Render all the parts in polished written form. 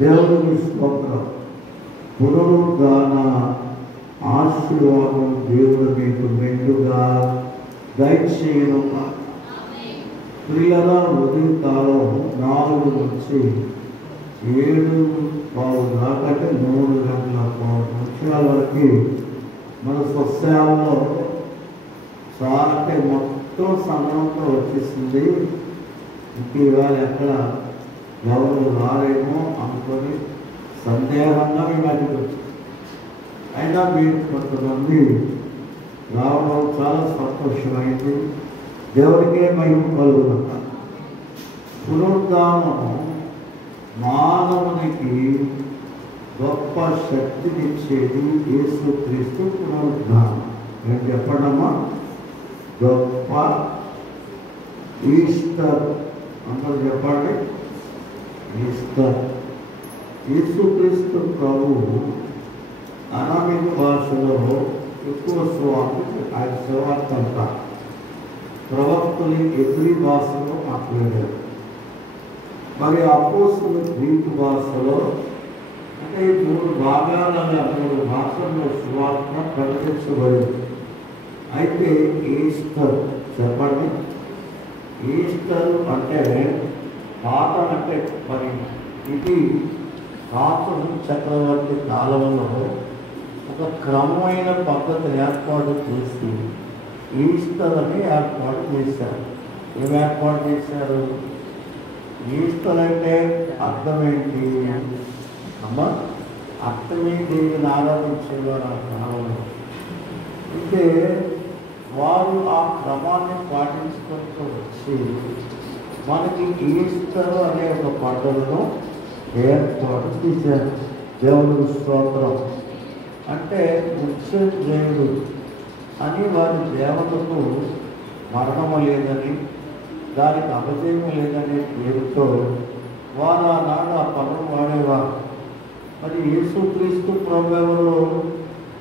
దేవునికి స్తోత్రం. పునరుద్ధాన ఆశీర్వాదం దేవుడు మీకు మెండుగా దయచేయను. ప్రియుల ఉదయకాలం 4 నుంచి 7:15 దాకా, అంటే 3 గంటల 15 నిమిషాల వరకు మన సస్యాల్లో చాలా, అంటే మొత్తం సమయంతో వచ్చేసింది. ఇంక ఇవాళ ఎక్కడ ఎవరు రారేమో అనుకొని సందేహంగా మీ మధ్యకి వచ్చింది. అయినా మీరు కొంతమంది రావడం చాలా సంతోషమైంది. దేవుడికే మహిమ కలుగుతుంది. పునరుద్ధానం మానవునికి గొప్ప శక్తినిచ్చేది యేసుక్రీస్తు పునరుద్ధానం. నేను చెప్పడమా, గొప్ప ఈస్టర్. అందరూ చెప్పండి, ఈస్టర్. యేసుక్రీస్తు ప్రభువు అనామిక భాషలో ఎక్కువ ఆయన సువార్త అంతా ప్రవక్తలు ఎబ్రీ భాషలో మాట్లాడారు. మరి అపోస్తులు గ్రీకు భాషలో, అంటే 3 భాగాలుగా 3 భాషల్లో సువార్త ప్రకటించబడింది. అయితే ఈస్టర్ చెప్పండి. ఈస్టర్ అంటే పాత, అంటే మరి ఇది రాత్రి చక్రవర్తి కాలంలో ఒక క్రమమైన పద్ధతి ఏర్పాటు చేసి ఈస్టర్ అని ఏర్పాటు చేశారు. ఏమి ఏర్పాటు చేశారు? ఈస్టర్ అంటే అర్థం ఏంటి అమ్మా? అర్థమే దేవుని ఆరాధించేవారు ఆ కాలంలో. అంటే వారు ఆ క్రమాన్ని పాటించుకుంటూ వచ్చి మనకి ఈస్టర్ అనే ఒక పండుగను ఏర్పాటు చేశారు. దేవుడు స్తోత్రం. అంటే మృత్యుంజయుడు అని వారి దేవతకు మరణము లేదని, దానికి అపజయం లేదనే పేరుతో వారు ఆనాడు ఆ పనులు వాడేవారు. మరి యేసుక్రీస్తు ప్రభువులో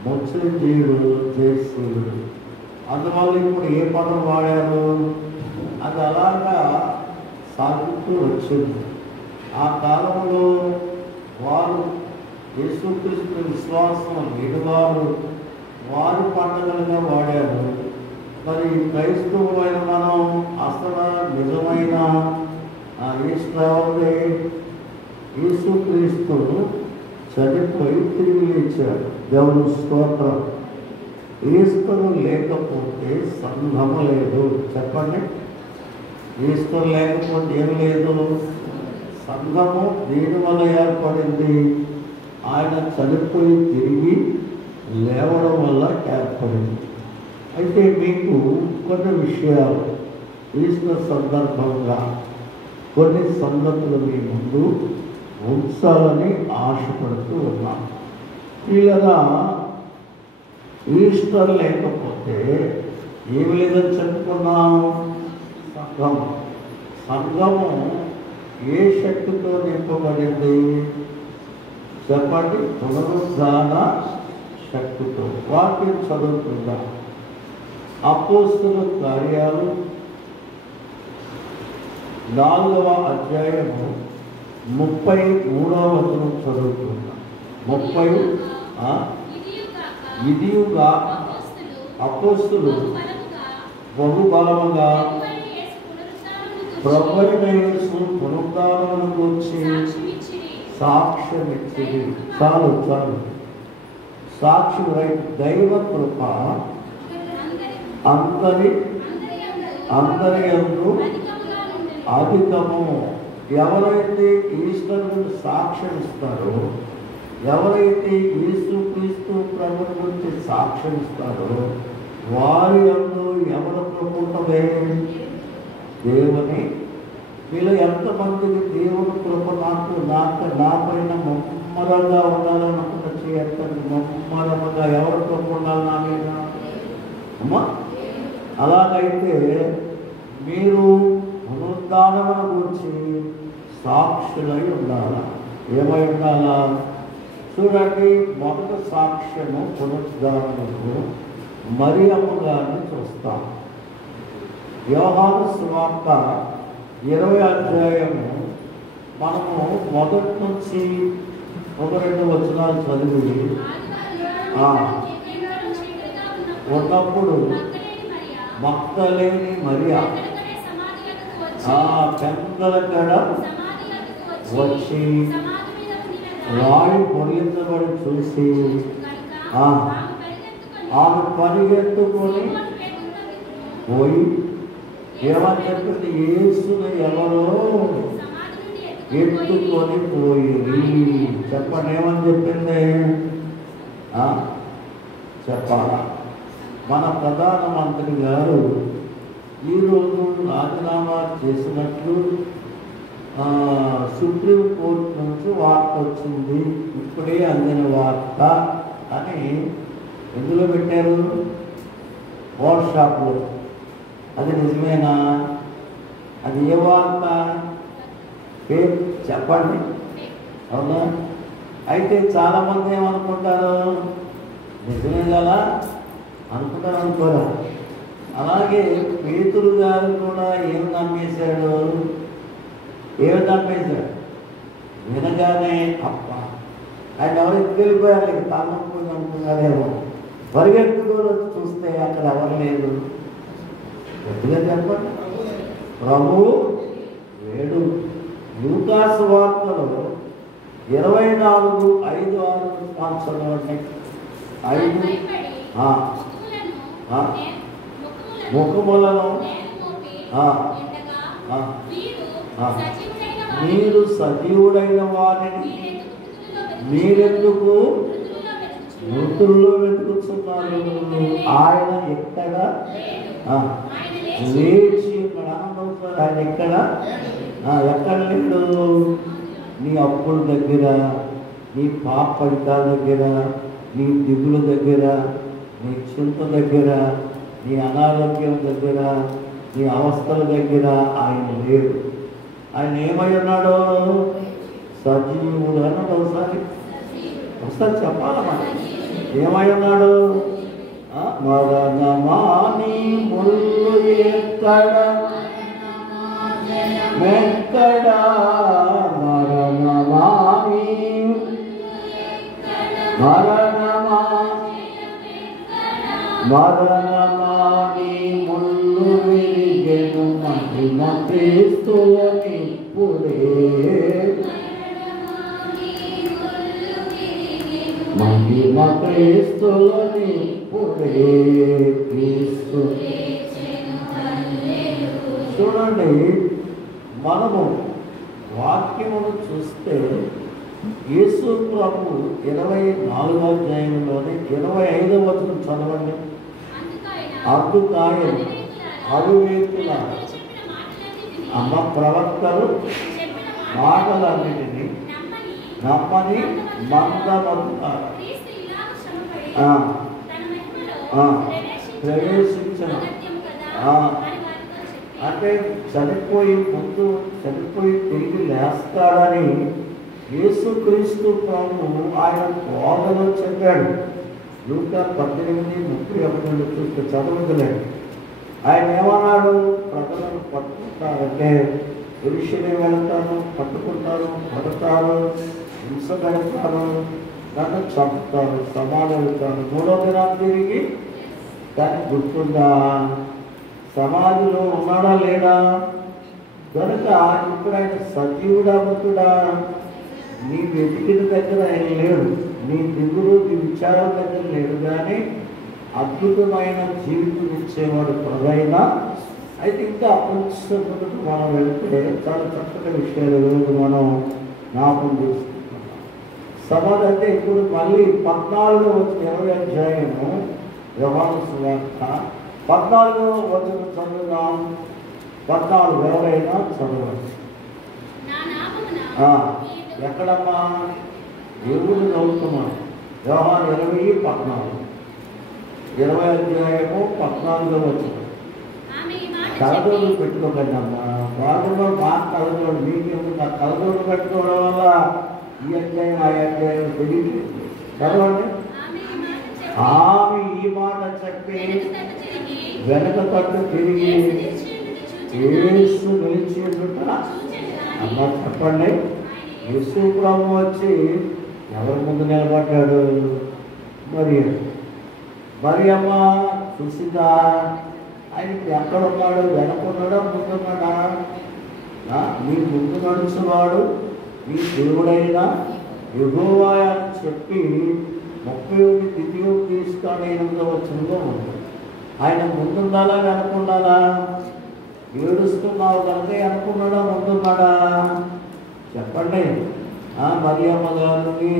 మృత్యుంజయుడు, జయశీలుడు. అందువల్ల ఇప్పుడు ఏ పనులు వాడారు? అది అలాగా సాగుతూ వచ్చింది. ఆ కాలంలో వారు యేసుక్రీస్తు విశ్వాసం లేనివారు వారి పండుగలుగా వాడారు. మరి క్రైస్తవులైన మనం అసలు నిజమైన ఈశ్వరుడే యేసుక్రీస్తు చనిపోయి తిరిగి లేచాడు. దేవుడు స్తోత్రం. ఈశ్వరు లేకపోతే సంఘము లేదు. చెప్పండి, ఈశ్వరు లేకపోతే ఏం లేదు? సంఘము దేని వల్ల ఏర్పడింది? ఆయన చనిపోయి తిరిగి లేవడం వల్ల ఏర్పడింది. అయితే మీకు కొన్ని విషయాలు ఈస్టర్ సందర్భంగా కొన్ని సంగతులు మీ ముందు ఉంచాలని ఆశపడుతూ ఉన్నాం. ఇలా ఈస్టర్ లేకపోతే ఏమి లేదని చెప్పుకున్నాం? సంఘము ఏ శక్తితో నింపబడింది? చెప్పండి, పునరుద్ధాన శక్తితో. వాక్యం చదువుకుందాం. అపోస్తుల కార్యాలు 4వ అధ్యాయము 33వ వచనం చదువుకుందాం. 30 ఇదియుగా అపోస్తులు బహుబలముగా ప్రభువైన యేసు పునరుద్ధానమును గురించి సాక్ష్యమిచ్చిరి. చాలు సాక్షి రైతు. దైవ కృప అందరి యందు అధికము. ఎవరైతే ఈస్టర్ గురించి సాక్ష్యం ఇస్తారో, ఎవరైతే యేసుక్రీస్తు ప్రభువు గురించి సాక్ష్యం ఇస్తారో వారి యందు ఎవరి కృప ఉంటదే? దేవుని. వీళ్ళు ఎంతమందికి దేవుని కృప నాపైన ముమ్మరంగా ఉండాలనుకున్న చేయకండి. ముమ్మరముగా ఎవరి కృప ఉండాలి నా మీద? అమ్మా, అలాగైతే మీరు పునరుద్ధానమును గురించి సాక్షులై ఉండాలా. ఏమై ఉండాలా? చూడండి, మొదటి సాక్ష్యము పునరుద్ధానముకు మరియమ్మ గారిని చూస్తాం. యోహాను సువార్త 20వ అధ్యాయము మనము మొదటి నుంచి ఒక 2 వచనాలు చదివి ఉన్నప్పుడు మగ్దలేని మరియా పెందలకడ వచ్చి రాయి పొడిగించబడి చూసి ఆమె పరిగెత్తుకొని పోయి ఏమని చెప్పింది? యేసును ఎవరో ఎత్తుకొని పోయి. చెప్పండి, ఏమని చెప్పింది? చెప్పాలా? మన ప్రధానమంత్రి గారు ఈరోజు రాజీనామా చేసినట్లు సుప్రీంకోర్టు నుంచి వార్త వచ్చింది, ఇప్పుడే అందిన వార్త అని ఎందులో పెట్టారు? వాట్సాప్లో. అది నిజమేనా? అది ఏ వార్త? ఫేక్ చెప్పండి, అవునా? అయితే చాలామంది ఏమనుకుంటారు, నిజమే కదా అనుకుంటారు, అనుకోరా? అలాగే పేతురు గారు కూడా ఏం నమ్మేశాడు? ఏమి నమ్మేశాడు? వినగానే అప్ప ఆయన ఎవరు ఎత్తుకెళ్ళిపోయారు, తలనొప్పి అనుకున్నారేమో. పరిగెత్తుకొని చూస్తే అక్కడ ఎవరు లేదు. గట్టిగా చెప్పండి, ప్రభు వేడు. లూకాసు వార్తలో 24:5-6 చదవండి. 5 ముఖములను మీరు సజీవుడైన వారిని మీరెందుకు మృతుల్లో వెతుకుతున్నారు? ఆయన ఎక్కడ లేచి ఉన్నాడు. ఆయన ఎక్కడ లేడు? నీ అప్పుల దగ్గర, నీ పాపడికాల దగ్గర, నీ దిగుల దగ్గర, నీ చింత దగ్గర, నీ అనారోగ్యం దగ్గర, నీ అవస్థల దగ్గర ఆయన లేడు. ఆయన ఏమై ఉన్నాడు? సజీవుడు అన్నాడు. ఒకసారి చెప్పాలా మనం? ఏమై ఉన్నాడు? మరణమాని ముళ్ళు ఎక్కడ ఎక్కడ మరణమాని మరణమాని ముళ్ళు విరిగెను మహిమ క్రీస్తుని పురే మహిమ క్రీస్తుని పురే క్రీస్తు. చూడండి, మనము వాక్యమును చూస్తే యేసు ప్రభు 24వ అధ్యాయంలోని 25వ వచనం చదవండి. అందుకాయన అవివేకుల అమ్మ ప్రవక్తలు మాటలన్నిటినీ నమ్మని మందమవుతారు ప్రవేశించిన. అంటే చనిపోయి తిరిగి లేస్తాడని యేసుక్రీస్తు ప్రభు ఆయన బోధలో చెప్పాడు. లూకా 18:31 చూస్తే చదవదులేండి. ఆయన ఏమన్నాడు? ప్రజలను పట్టుకుంటారంటే పురుషుని వెళ్తారు, పట్టుకుంటారు, పడతారు, హింస పెడతారు, నన్ను చంపుతారు, సమాధులుతారు, 3వ దినాన్ని తిరిగి. కానీ గుర్తుందా? సమాధిలో ఉన్నాడా లేడా? కనుక ఇప్పుడు ఆయన సజీవుడా మృతుడా? నీ వెతికిన దగ్గర ఆయన లేడు, నీ దిగులు నీ విచారం దగ్గర లేడు. కానీ అద్భుతమైన జీవితం ఇచ్చేవాడు ప్రధాన. అయితే ఇంకా కొంచెం మనం వెళ్తే చాలా చక్కటి విషయాలు ఈరోజు మనం జ్ఞాపకం చేసుకుంటున్నాం. సమాధి అంటే ఇప్పుడు మళ్ళీ 14వ వచనం 20వ అధ్యాయము యోహాను సువార్త 14వ వచనం చదువుదాం. 14 ఎవరైనా చదవండి. ఎక్కడమ్మా? దేవుడు చదువుతున్నాడు. యోహాను 20:14 20వ అధ్యాయము 14వ వచనం. కలదోడు పెట్టుకోకండి అమ్మా. బాగులో బాగా కలదోడు మీకేమో కలదోడు పెట్టుకోవడం వల్ల ఈ అధ్యాయం ఆ అధ్యాయం తెలియట్లేదు. చదవండి. ఆమె ఈ మాట చెప్పి వెనక తట్టు తిరిగి యేసు నిలిచి అలా చెప్పండి. యేసు ప్రభు వచ్చి ఎవరి ముందు నిలబడ్డాడు? మరియమ్మ చూసిందా? ఆయనకి ఎక్కడున్నాడు? వెనకున్నాడా ముందున్నాడా? నీ ముందు నడుచువాడు నీ దేవుడైన యెహోవా అని చెప్పి 31 ద్వితీయోపదేశకాండం 8వ ఉంది. ఆయన ముందుండాలా వెనకుండాలా? ఏడుస్తున్నావు కనుక వెనకున్నాడా ముందున్నాడా? చెప్పండి. మరియమ్మ గారిని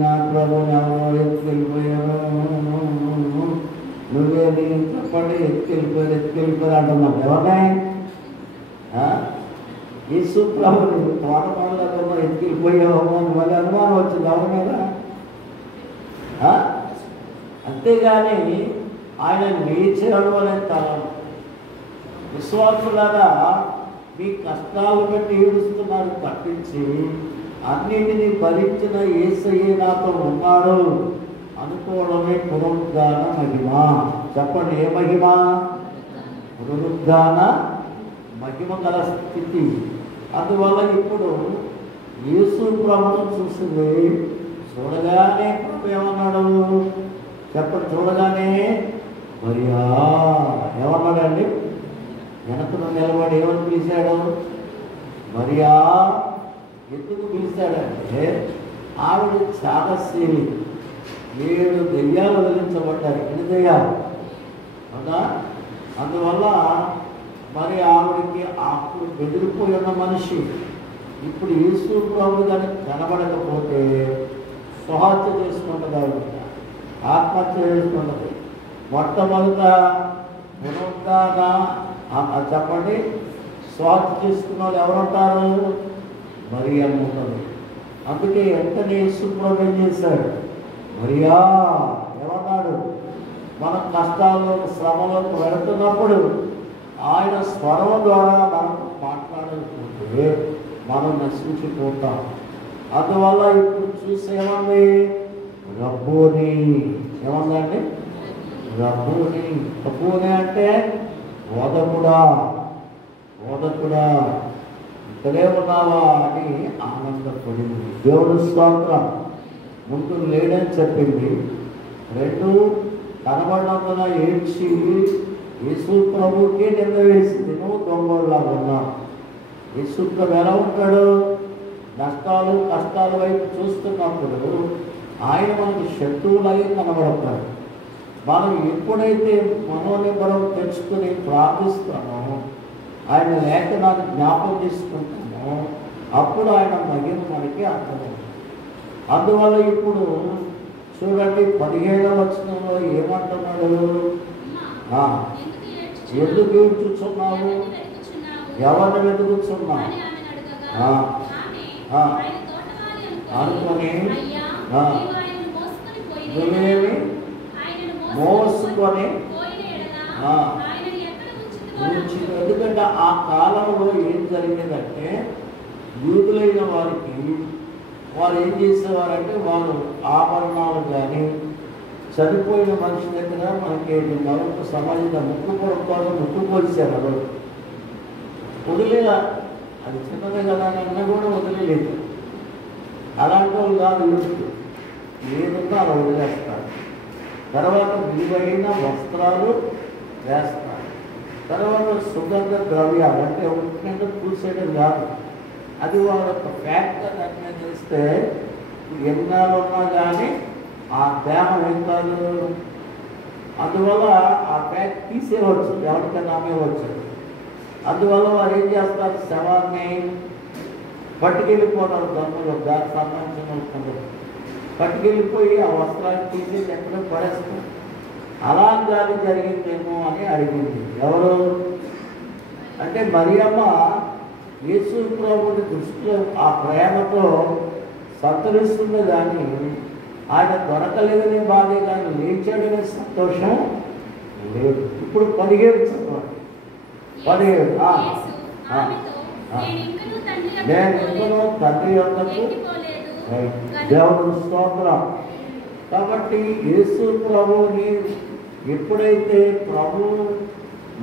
నా ప్రభు ఎత్తుకెళ్ళిపోయాను, నువ్వే చెప్పండి, ఎత్తుకెళ్ళిపోయారు అంటున్నాను. ఎవరినే? యేసు ప్రభుని తోటమాలలో ఎత్తుకెళ్ళిపోయామో అని మళ్ళీ అనుమానం వచ్చింది ఎవరి మీద? అంతేగాని ఆయన లేచాడు అనే తలం. విశ్వాసులారా, మీ కష్టాలు బట్టి ఏడుస్తున్నారు తప్పించి అన్నిటినీ భరించిన యేసయ్యే నాతో ఉన్నాడు అనుకోవడమే పునరుద్ధాన మహిమ. చెప్పండి, ఏ మహిమ? పునరుద్ధాన మహిమ గల స్థితి. అందువల్ల ఇప్పుడు యేసు ప్రభువును చూసింది. చూడగానే ప్రభు ఏమన్నాడు? చెప్పండి, చూడగానే మరియా ఏమన్నాడండి? వెనకను నిలబడి ఏమని పిలిచాడు? మరియా. ఎందుకు పిలిచాడంటే ఆవిడ త్యాగశీలి. 7 దెయ్యాలు వదిలించబడ్డారు. 8 దెయ్యాలు అవునా? అందువల్ల మరి ఆవిడకి అప్పుడు బెదిరిపోయి ఉన్న మనిషి ఇప్పుడు యేసు ప్రభు దానికి కనబడకపోతే స్వహత్య చేసుకుంటుంది. ఆవిడ ఆత్మహత్య చేసుకుంటుంది. మొట్టమొదట పునరుద్ధాన చెప్పండి, స్వహత్య చేసుకున్న వాళ్ళు ఎవరుంటారు? మరియమ్మ ఉంటుంది. అందుకే వెంటనే యేసు ప్రభు ఏం చేశాడు? మరియా ఏమన్నాడు? మన కష్టాల్లో శ్రమలకు వెళుతున్నప్పుడు ఆయన స్వరం ద్వారా మనం మాట్లాడకపోతే మనం నశించిపోతాం. అందువల్ల ఇప్పుడు చూసేమండి రబ్బోని. ఏమందండి? రబ్బోని. రబ్బోని అంటే బోధకుడా, బోధకుడా ఇక్కడే ఉన్నావా అని ఆనందపడింది. దేవుడు స్తోత్రం. ముందు లేడని చెప్పింది. 2 కనబడినందున ఏడ్చి యేసు ప్రభుకి నింద వేసింది. నువ్వు దొంగలా ఉన్నావు. యేసు ప్రభు ఎలా ఉంటాడు? నష్టాలు కష్టాల వైపు చూస్తున్నప్పుడు ఆయన మనకు శత్రువులై కనబడతాడు. మనం ఎప్పుడైతే మనోనిబ్బరం తెచ్చుకుని ప్రార్థిస్తామో, ఆయన లేఖనాన్ని జ్ఞాపకం తీసుకుంటామో అప్పుడు ఆయన మహిమ మనకి అర్థమవుతుంది. అందువల్ల ఇప్పుడు చూడండి 17వ వచనంలో ఏమంటున్నాడు? ఎందుకు ఏడ్చుచున్నావు? ఎవరిని వెతుకుతున్నావు అనుకొని నువ్వేమి మోసుకొని. ఎందుకంటే ఆ కాలంలో ఏం జరిగేదంటే యూదులైన వారికి వారు ఏం చేసేవారంటే వారు ఆభరణాలు కానీ చనిపోయిన మనిషి దగ్గర మనకి మరొక సమాజంగా ముక్కుపోవడం కోసం ముక్కు పోల్చారు. అవి వదిలేదా? అది చిన్నదే కదా అన్నా కూడా వదిలేదు. అలాంటి వాళ్ళు కాదు యూదులు. ఏదన్నా అలా వదిలేస్తారు. తర్వాత విలువైన వస్త్రాలు వేస్తారు. తర్వాత సుగంధ ద్రవ్యాలు అంటే ఒకటి పూసేయడం కాదు, అది వాళ్ళ యొక్క ఫ్యాక్ట్గా దాన్ని చేస్తే ఎన్నాళ్ళు ఉన్నా కానీ ఆ దేహం ఏం కాదు. అందువల్ల ఆ ఫ్యాక్ట్ తీసేయవచ్చు, ఎవరికైనా అమ్మేయవచ్చు. అందువల్ల వారు ఏం చేస్తారు? శవాన్ని పట్టుకెళ్ళిపోతారు. దొంగలు దానికి సంబంధించిన పట్టుకెళ్ళిపోయి ఆ వస్త్రాన్ని తీసేసి ఎక్కడో పడేస్తారు. అలా కానీ జరిగిందేమో అని అడిగింది. ఎవరు అంటే మరియమ్మ యేసు ప్రభుని దృష్టిలో ఆ ప్రేమతో సంతరిస్తుంది. కానీ ఆయన దొరకలేదనే బాధే, కానీ లేచాడనే సంతోషం లేదు. ఇప్పుడు 17 చదవండి. 17 నేను ఇంకనూ తండ్రి యొద్దకు దేవుడు స్తోత్రం. కాబట్టి యేసు ప్రభువుని ఎప్పుడైతే ప్రభు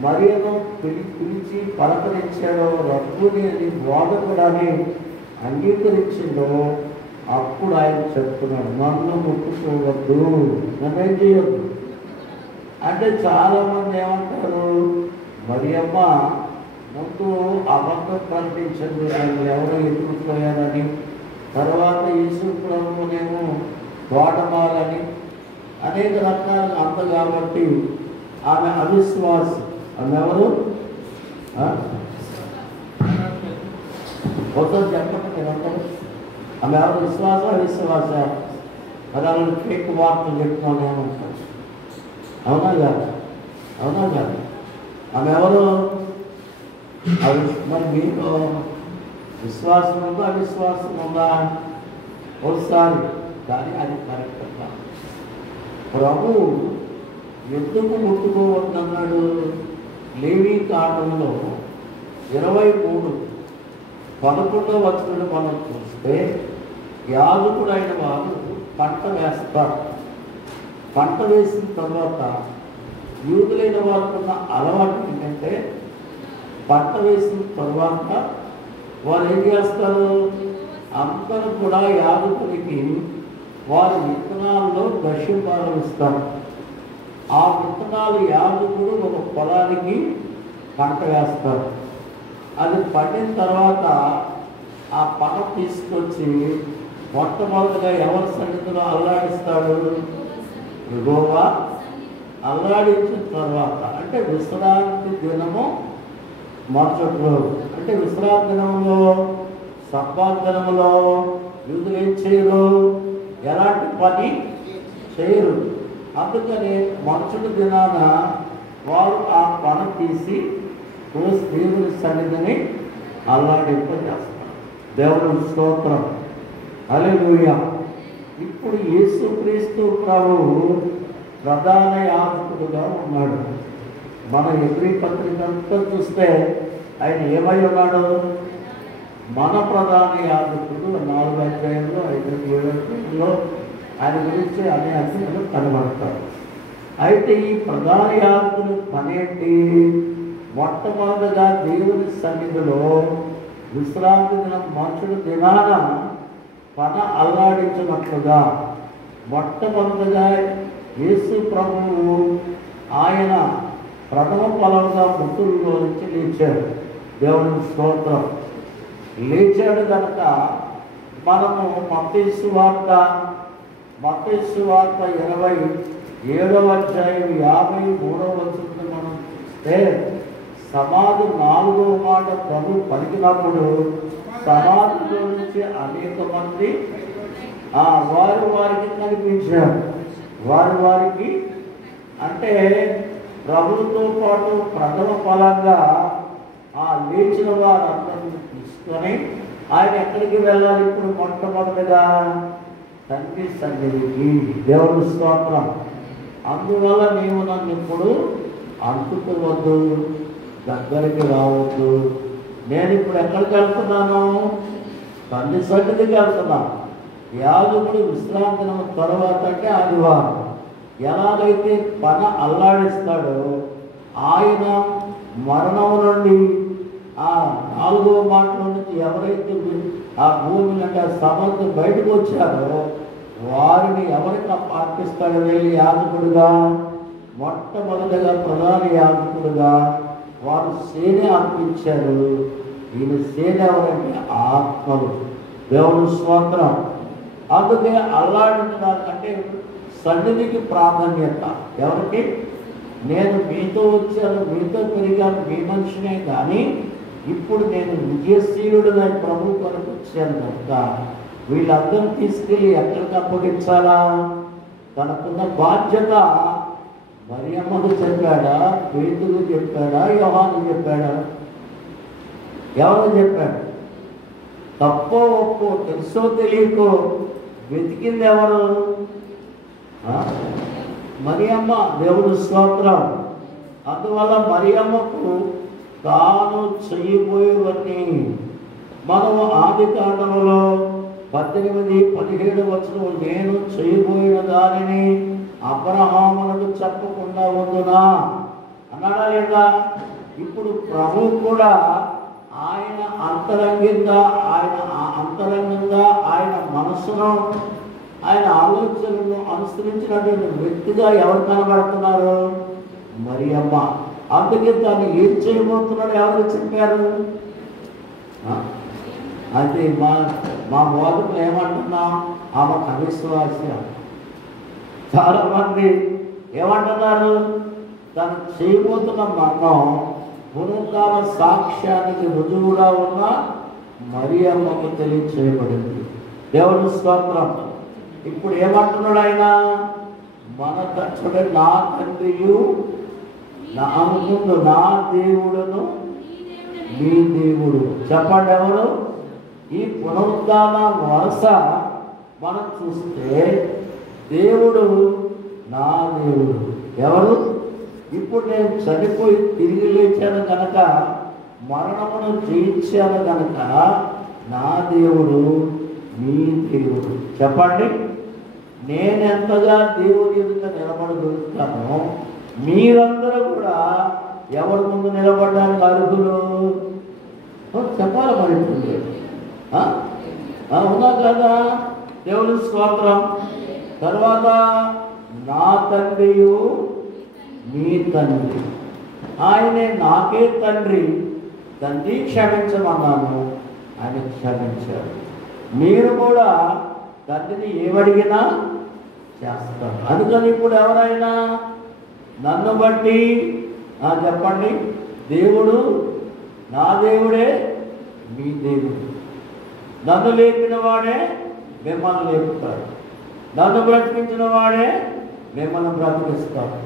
మరియను పిలిచి పలకరించాడో, రబ్బుని అని బోధకుడని అంగీకరించిందో, అప్పుడు ఆయన చెప్తున్నాడు, నన్ను ముట్టుకోవద్దు, నన్నేం చేయొద్దు. అంటే చాలామంది ఏమంటారు, మరియమ్మ ముందు అబద్ధం ప్రకటించండి, ఆయన ఎవరో ఎదుర్కోయారని, తర్వాత యేసు ప్రభువునేమో తోటమాలని అనేక రకాలు అంత. కాబట్టి ఆమె అవిశ్వాసం. ఆమె ఎవరు? ఒకసారి చెప్పండి మీరందరూ. ఆమె ఎవరు? విశ్వాస అవిశ్వాస? మరి వాళ్ళు ఫేక్ వార్తలు చెప్తున్నాను ఏమంటారు? అవునా కాదు? అవునా కాదు? ఆమె ఎవరు? మరి మీకు విశ్వాసం ఉందా అవిశ్వాసం ఉందా? ఒకసారి. కానీ అది కరెక్ట్ కాదు. ప్రభు ఎందుకు ముట్టుకోవద్దన్నాడు? లేవీ కాండంలో 23:11 వచనం మనం చూస్తే, యాజకుడైన వారు పంట వేస్తారు. పంట వేసిన తర్వాత యూదులైన వారికున్న అలవాటు ఏంటంటే, పంట వేసిన తర్వాత వారు ఏం చేస్తారు? అందరూ కూడా యాజకుడికి వారి విత్తనాల్లో దశభాగం ఇస్తారు. ఆ విత్తనాలు యాజకుడు ఒక పొలానికి పంట వేస్తారు. అది పండిన తర్వాత ఆ పంట తీసుకొచ్చి మొట్టమొదటిగా ఎవరి సన్నిధిలో అల్లాడిస్తాడు? యెహోవా. అల్లాడించిన తర్వాత అంటే విశ్రాంతి దినము మరుసటి రోజు, అంటే విశ్రాంతి దినంలో, సబ్బాత్ దినంలో యూదులు ఏం చేయరు? ఎలాంటి పని చేయరు. అందుకని మరుసటి దినాన వారు ఆ పని తీసి దేవుని సన్నిధిని అల్లాడింపజేస్తారు. దేవుని స్తోత్రం. హల్లెలూయా. ఇప్పుడు యేసుక్రీస్తు ప్రభువు ప్రధాన యాజకుడుగా ఉన్నాడు. మన ఎబ్రీ పత్రిక అంతా చూస్తే ఆయన ఏమై ఉన్నాడు? మన ప్రధాన యాజకుడు. 4 అధ్యాయంలో 5, 7 అధ్యాయంలో ఆయన గురించి అనే అధ్యాయులు కనబడతారు. అయితే ఈ ప్రధాన యాజకుని పనేంటి? మొట్టమొదటిగా దేవుని సన్నిధిలో విశ్రాంతి దినం మనుషుల దినాన పన అల్లాడించినట్లుగా మొట్టమొదటిగా యేసు ప్రభువు ఆయన ప్రథమ ఫలంగా మృతుల్లో నుంచి లేచాడు. దేవుని స్తోత్రం. లేచాడు కనుక మనము మత్తయి సువార్త 27వ అధ్యాయం 53వ వచనం మనం చూస్తే, సమాధి 4వ మాట ప్రభు పలికినప్పుడు సమాధిలో నుంచి అనేక మంది వారికి కనిపించారు. వారికి అంటే ప్రభువుతో పాటు ప్రథమ ఫలంగా ఆ లేచిన వారందరినీ తీసుకొని ఆయన ఎక్కడికి వెళ్ళాలి? ఇప్పుడు మొట్టమొదటిగా తండ్రి సన్నిధికి. దేవుని స్తోత్రం. అందువల్ల నీవు నన్ను ఇప్పుడు అంటుకోవద్దు, దగ్గరికి రావద్దు. నేను ఇప్పుడు ఎక్కడికి వెళ్తున్నాను? తండ్రి సన్నిధికి వెళ్తున్నాను. యాజకుడు విశ్రాంతి దినం తర్వాత అంటే ఆదివారం ఎలాగైతే పన అల్లాడిస్తాడో, ఆయన మరణం నుండి ఆ 4వ మాటలో నుంచి ఎవరైతే ఆ భూమి అంటే ఆ సభకు బయటకు వచ్చారో వారిని ఎవరికి అర్పిస్తాడో వెళ్ళి యాజకుడుగా, మొట్టమొదటిగా ప్రధాన యాజకుడుగా వారు సేన అర్పించారు. ఈయన సేన ఎవరంటే ఆత్మలు. దేవుని స్తోత్రం. అందుకే అల్లాడించడానికంటే సన్నిధికి ప్రాధాన్యత. ఎవరికి? నేను మీతో వచ్చాను, మీతో పెరిగాను, మీ మనిషినే, కానీ ఇప్పుడు నేను విజయశీలుడుగా ప్రభు కొరకు వచ్చాను కనుక వీళ్ళందరూ తీసుకెళ్ళి ఎక్కడికి అప్పగించాలా? తనకున్న బాధ్యత మరియమ్మకు చెప్పాడా? పేతురుకు చెప్పాడా? యోహానుకు చెప్పాడా? ఎవరు చెప్పాడు? తప్పో ఒప్పో తెలుసో తెలియకో వెతికింది ఎవరు? మరియమ్మ. దేవుని స్తోత్రం. అందువల్ల మరియమ్మకు తాను చేయబోయేవన్నీ మనము ఆది కాండములో 18, 17 వచనం, నేను చేయబోయిన దానిని అబ్రహామునకు చెప్పకుండా ఉండునా అన్నాడా లేదా? ఇప్పుడు ప్రభు కూడా ఆయన అంతరంగంగా ఆయన మనసును, ఆయన ఆలోచనలను అనుసరించినటువంటి వ్యక్తిగా ఎవరు కనబడుతున్నారు? మరియమ్మ. అందుకే దాన్ని ఏం చేయబోతున్నాడు ఎవరు చెప్పారు? అయితే మా బోధకులు ఏమంటున్నాం? ఆమె అవిశ్వాసి. చాలా మంది ఏమంటున్నారు? తను చేయబోతున్న మరణం పునరుద్ధాన సాక్ష్యానికి రుజువుగా ఉన్న మరియమ్మకు తెలియచేయబడింది. దేవుని స్తోత్రం. ఇప్పుడు ఏమంటున్నాడు ఆయన? మన చూడండి, నా తండ్రియు నా ముందు నా దేవుడును మీ దేవుడు. చెప్పండి ఎవరు? ఈ పునరుద్ధాన వరుస మనం చూస్తే దేవుడు నా దేవుడు ఎవరు? ఇప్పుడు నేను చనిపోయి తిరిగి లేచాను కనుక, మరణమును జయించాను కనుక నా దేవుడు మీ దేవుడు. చెప్పండి, నేనెంతగా దేవుడి ఎదుట నిలబడగలుగుతానో మీరందరూ కూడా ఎవరి ముందు నిలబడడానికి అర్హులు? చెప్పాలి మరి. అవునా కదా? దేవుని స్తోత్రం. తర్వాత నా తండ్రియు మీ తండ్రి. ఆయనే నాకే తండ్రి. తండ్రి క్షమించమన్నాను, ఆయన క్షమించారు. మీరు కూడా తండ్రిని ఏమడిగినా చేస్తారు. అందుకని ఇప్పుడు ఎవరైనా నన్ను బట్టి చెప్పండి, దేవుడు నా దేవుడే మీ దేవుడు. నన్ను లేపిన వాడే మిమ్మల్ని లేపుతాడు. నన్ను బ్రతికించిన వాడే మిమ్మల్ని బ్రతికిస్తాడు.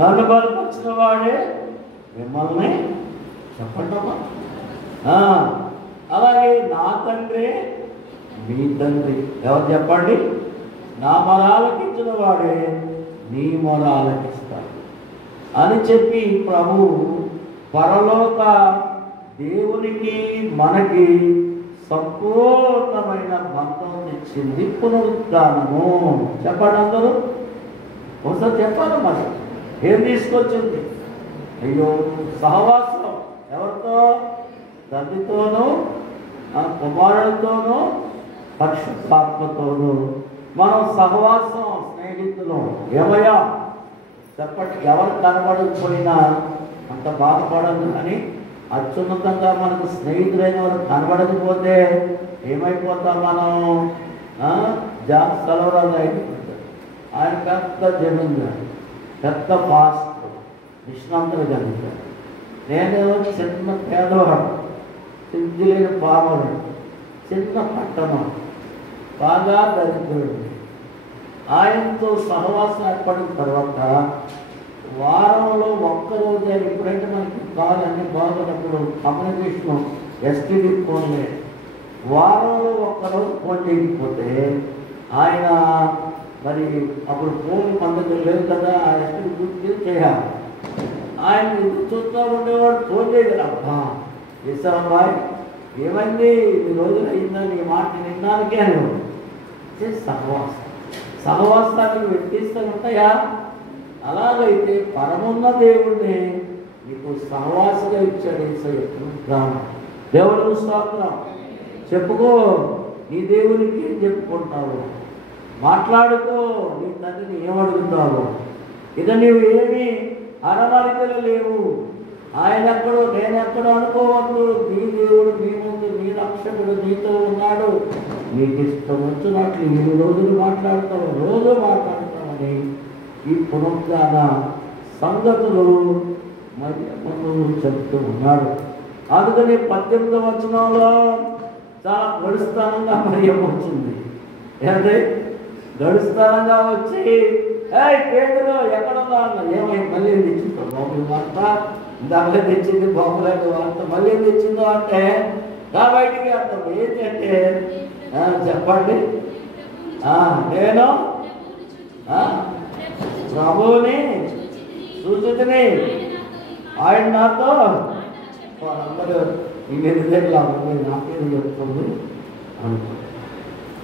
నన్ను బలపరిచిన వాడే మిమ్మల్ని చెప్పండమ్మా. అలాగే నా తండ్రి మీ తండ్రి. ఎవరు చెప్పండి? నా మొరాలకిచ్చిన వాడే నీ మొరాలకిస్తాడు అని చెప్పి ప్రభు పరలోక దేవునికి మనకి సంపూర్ణమైన బంధం ఇచ్చింది పునరుద్ధానము. చెప్పండి అందరూ ఒకసారి చెప్పాలి. మరి ఏం తీసుకొచ్చింది? అయ్యో, సహవాసం. ఎవరితో? తండ్రితోనూ కుమారుడితోనూ పరిశుద్ధాత్మతోనూ మనం సహవాసం, స్నేహితులు. ఏమయ్యా చెప్పండి, ఎవరు కనబడకపోయినా అంత బాధపడదు. కానీ అత్యున్నతంగా మనకు స్నేహితులైన వారు కనబడకపోతే ఏమైపోతాం మనం? జాబ్ సెలవురాలు అయిపోతాడు. ఆయన పెద్ద జమీందారు, పెద్ద పాస్టర్, నిష్ణాంతలు కలిగాడు. నేను చిన్న పేదవాడు, సిద్ధి లేని పామడు, చిన్న పట్టణం, బాగా దరిద్రుడు. ఆయనతో సహవాసం ఏర్పడిన తర్వాత వారంలో ఒక్కరోజు, ఇప్పుడంటే మనకి కాల్ అన్ని బాగున్నప్పుడు కమ్యూనికేషన్ ఎస్టీడీ ఫోన్లే, వారంలో ఒక్కరోజు ఫోన్ చేయకపోతే ఆయన మరి అప్పుడు ఫోన్ మన దగ్గర లేదు కదా, ఆ ఎస్టీడీ గుర్తు చేయాలి. ఆయన ఎందుకు చూస్తూ ఉండేవాడు, ఫోన్ చేయగల. అబ్బా చేసావమ్మాయి, ఏమైంది, ఈ రోజులు అయిందా, నీ మాట నిన్నానికే అనేవాడు. సహవాసం, సహవాసానికి వ్యక్తిస్తూ ఉంటాయా? అలాగైతే పరమున్న దేవుణ్ణి నీకు సహవాసగా ఇచ్చాడు యేసయ్య. దేవుడు స్తోత్రం. చెప్పుకో, నీ దేవునికి ఏం చెప్పుకుంటావు, మాట్లాడుకో, నీ తండ్రిని ఏమడుగుతావు. ఇక నీవు ఏమి అరమరికలు లేవు. ఆయన ఎక్కడో నేనెక్కడో అనుకోవద్దు. నీ దేవుడు నీ ముందు, నీ రక్షకుడు నీతో ఉన్నాడు. నీకు ఇష్టం వచ్చినట్లు ఈ రోజులు మాట్లాడతావు, రోజు మాట్లాడతామని ఈ పునరుద్ధాన సంగతులు మరి చెప్తూ ఉన్నాడు. అందుకని 18వ వచనంలో చాలా గడుస్తానంగా మరియం వచ్చింది. ఏంటంటే గడుస్తానంగా వచ్చి, పేదలు ఎక్కడున్నా అన్న, ఏమై మళ్ళీ తెచ్చిందో బాబులు వార్త, ఇందాకలే తెచ్చింది బాబులాంటి వార్త, మళ్ళీ తెచ్చిందో అంటే బయటికి అర్థం ఏంటంటే చెప్పండి, నేను ప్రభువుని సూచితిని, ఆయన నాతో అందరూ ఈ నిర్దేశంలో నాకేం చెప్తుంది అనుకో.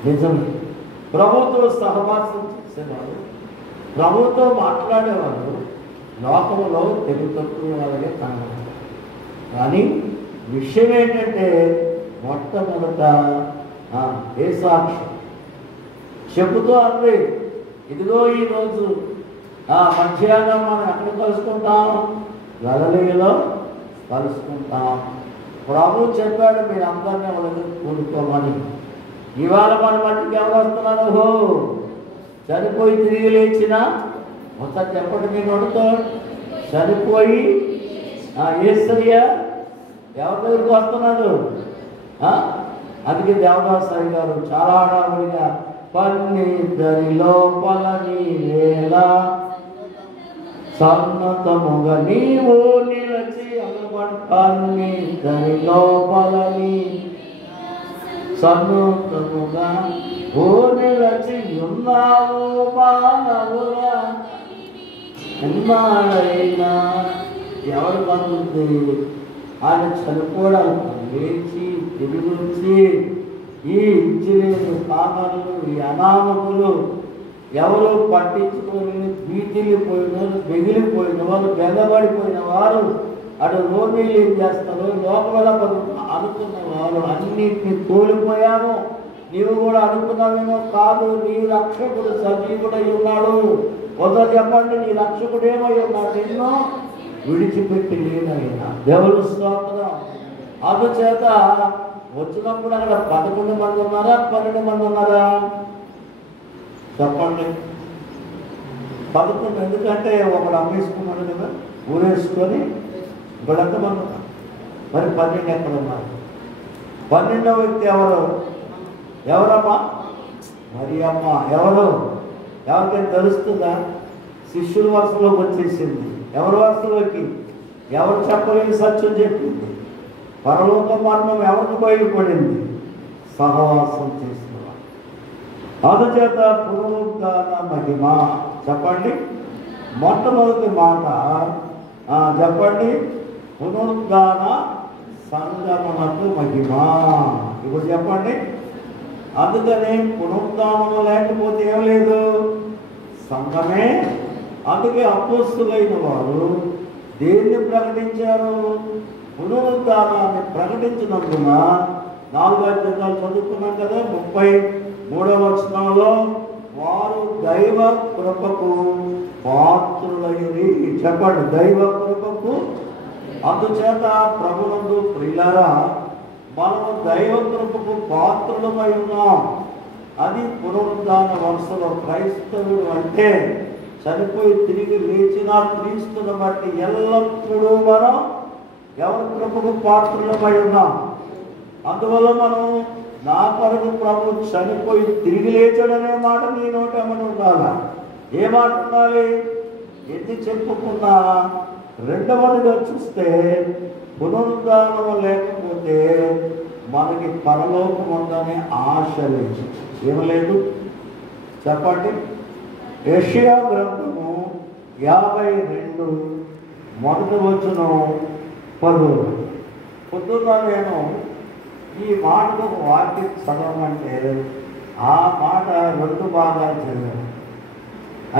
నిజం, ప్రభుతో సహవాసం చేసేవారు, ప్రభుతో మాట్లాడేవారు, లోకంలో తెలుగు తక్కువ వాళ్ళగే కనబడతారు. కానీ విషయం ఏంటంటే మొట్టమొదట ఏ సాక్ష్యం చెబుతూ అంది, ఇదిగో ఈరోజు మధ్యాహ్నం మనం ఎక్కడ కలుసుకుంటాం, గలిలయలో కలుసుకుంటాం. ప్రభు చెప్పాడు మీరు అందరినీ వాళ్ళకి కూడుకోమని. ఇవాళ మన మట్టికి ఎవరు వస్తున్నారు? హో, చనిపోయి తిరిగి లేచిన ఒకసారి చెప్పండి మీ నోటితో, చనిపోయి యేసయ్య ఎవరి దగ్గరికి వస్తున్నాడు? అందుకే దేవదాసారి గారు చాలా హడావుడిగా పన్నిద్దరి లోపల నీవేళ సన్నతముగా నీవు నిలచి పన్నిద్దరి లోపల నీ సన్నతముగా ఓ నిలచి ఉన్నావు మానవులా. ఎన్నాడైనా ఎవరు పడుతుంది? ఆయన చనిపోవడానికి లేచి తిరిగి వచ్చి ఈ ఇంజనీర్లు కామర్లు ఈ అనామకులు ఎవరు పట్టించుకొని బీతిల్లిపోయిన వాళ్ళు, బెగిలిపోయిన వాళ్ళు, బెంగబడిపోయిన వారు, అటు రోమీలు ఏం చేస్తారు, లోపల అనుకున్న వారు అన్నింటినీ కోల్పోయాము. నీవు కూడా అనుకున్నావేమో కాదు, నీ రక్షకుడు సజీవుడై ఉన్నాడు. ఒకరు చెప్పండి, నీ రక్షకుడు ఏమై ఉన్నాడు? ఎన్నో విడిచిపెట్టి లేనైనా దేవుడు స్తోత్రం. అందుచేత వచ్చినప్పుడు అక్కడ 11 మంది ఉన్నారా, 12 మంది ఉన్నారా? చెప్పండి. 11. ఎందుకంటే ఒకడు అమ్మేసుకున్నాడు కదా, ఊరేసుకొని ఇప్పుడు ఎంతమంది ఉన్నారు? మరి 12 ఎక్కడ ఉన్నారు? 12వ వ్యక్తి ఎవరు? ఎవరమ్మా? మరి అమ్మ. ఎవరు? ఎవరికైనా తెలుస్తుందా? శిష్యుల వరుసలోకి వచ్చేసింది. ఎవరి వరుసలోకి? ఎవరు చెప్పలేని సత్యం చెప్పింది. పరలోక మర్మం ఎవరికి బయలుపడింది? సహవాసం చేసినవాడు. అందుచేత పునరుద్ధాన మహిమ. చెప్పండి. మొట్టమొదటి మాట చెప్పండి, పునరుద్ధాన సంగమనకు మహిమ. ఇప్పుడు చెప్పండి. అందుకని పునరుద్ధానం లేకపోతే ఏం లేదు, సంఘమే. అందుకే అపోస్తులైన వారు దేన్ని ప్రకటించారు? పునరుద్ధానాన్ని ప్రకటించినందున 4 అధ్యాయాలు చదువుకున్నాం కదా, 33వ వచనంలో వారు దైవ కృపకు పాత్రులైరి. చెప్పండి, దైవ కృపకు. అందుచేత ప్రభునందు ప్రియులారా, మనము దైవ కృపకు పాత్రులమై ఉన్నాం. అది పునరుద్ధాన వరుసలో క్రైస్తవుడు అంటే చనిపోయి తిరిగి లేచిన క్రీస్తుని బట్టి ఎల్లప్పుడూ మనం ఎవరి కృపకు పాత్రులమై ఉన్నాం. అందువల్ల మనం నా కొరకు ప్రభు చనిపోయి తిరిగి లేచాడనే మాట నీ నోట ఏమని ఉండాలా? ఏ మాట ఉండాలి? ఎన్ని చెప్పుకున్నా రెండవదిగా చూస్తే పునరుద్ధానం లేకపోతే మనకి పరలోకం ఉందనే ఆశ లేదు. ఏం లేదు? చెప్పండి. యెషయా గ్రంథము 52 మొదటి వచనం 10. పొద్దున్న నేను ఈ మాటకు వాక్యం చదవమంటే ఆ మాట 2 భాగాలు చదివాను.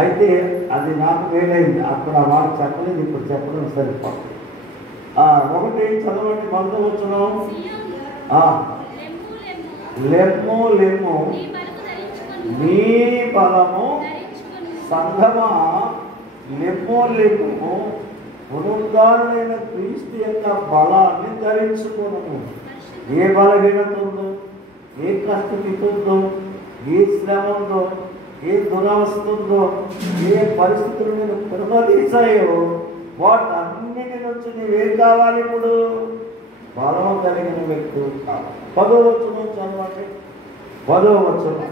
అయితే అది నాకు వేలైంది. అప్పుడు ఆ మాట చెప్పలేదు, ఇప్పుడు చెప్పడం సరిపోతుంది. ఒకటి చదవండి, మొదటి వచనం. లెమ్ము లెమ్ము నీ బలము సంఘమా, లెమ్ము లెమ్ము పునరుద్ధారుడైన క్రీస్తు యొక్క బలాన్ని ధరించుకోను. ఏ బలహీనత ఉందో, ఏ కష్టస్థితి ఉందో, ఏ శ్రమ ఉందో, ఏ దురవస్థ ఉందో, ఏ పరిస్థితులు నేను ప్రమోదించాయో వాటన్నిటి నుంచి నీవేం కావాలి? ఇప్పుడు బలం కలిగిన వ్యక్తులు కావాలి. 10వ వచనం చదవండి. 10వ వచనం.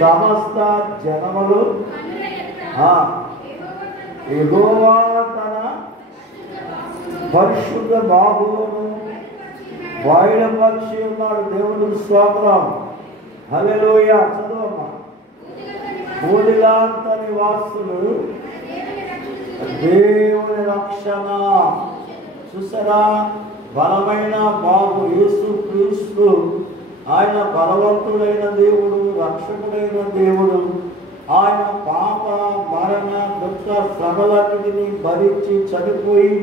సమస్త జనములు యెహోవా తన పరిశుద్ధ బాహువును బయలుపరిచి ఉన్నాడు. దేవుడు స్తోత్రం. హల్లెలూయా. చదువమ్మా. భూదిగంత నివాసులు దేవుని రక్షణ. చూసారా? బలమైన బాబు యేసు క్రీస్తు. ఆయన బలవంతుడైన దేవుడు, రక్షకుడైన దేవుడు. ఆయన పాప మరణ దుఃఖ శ్రమలన్నిటినీ భరించి చనిపోయి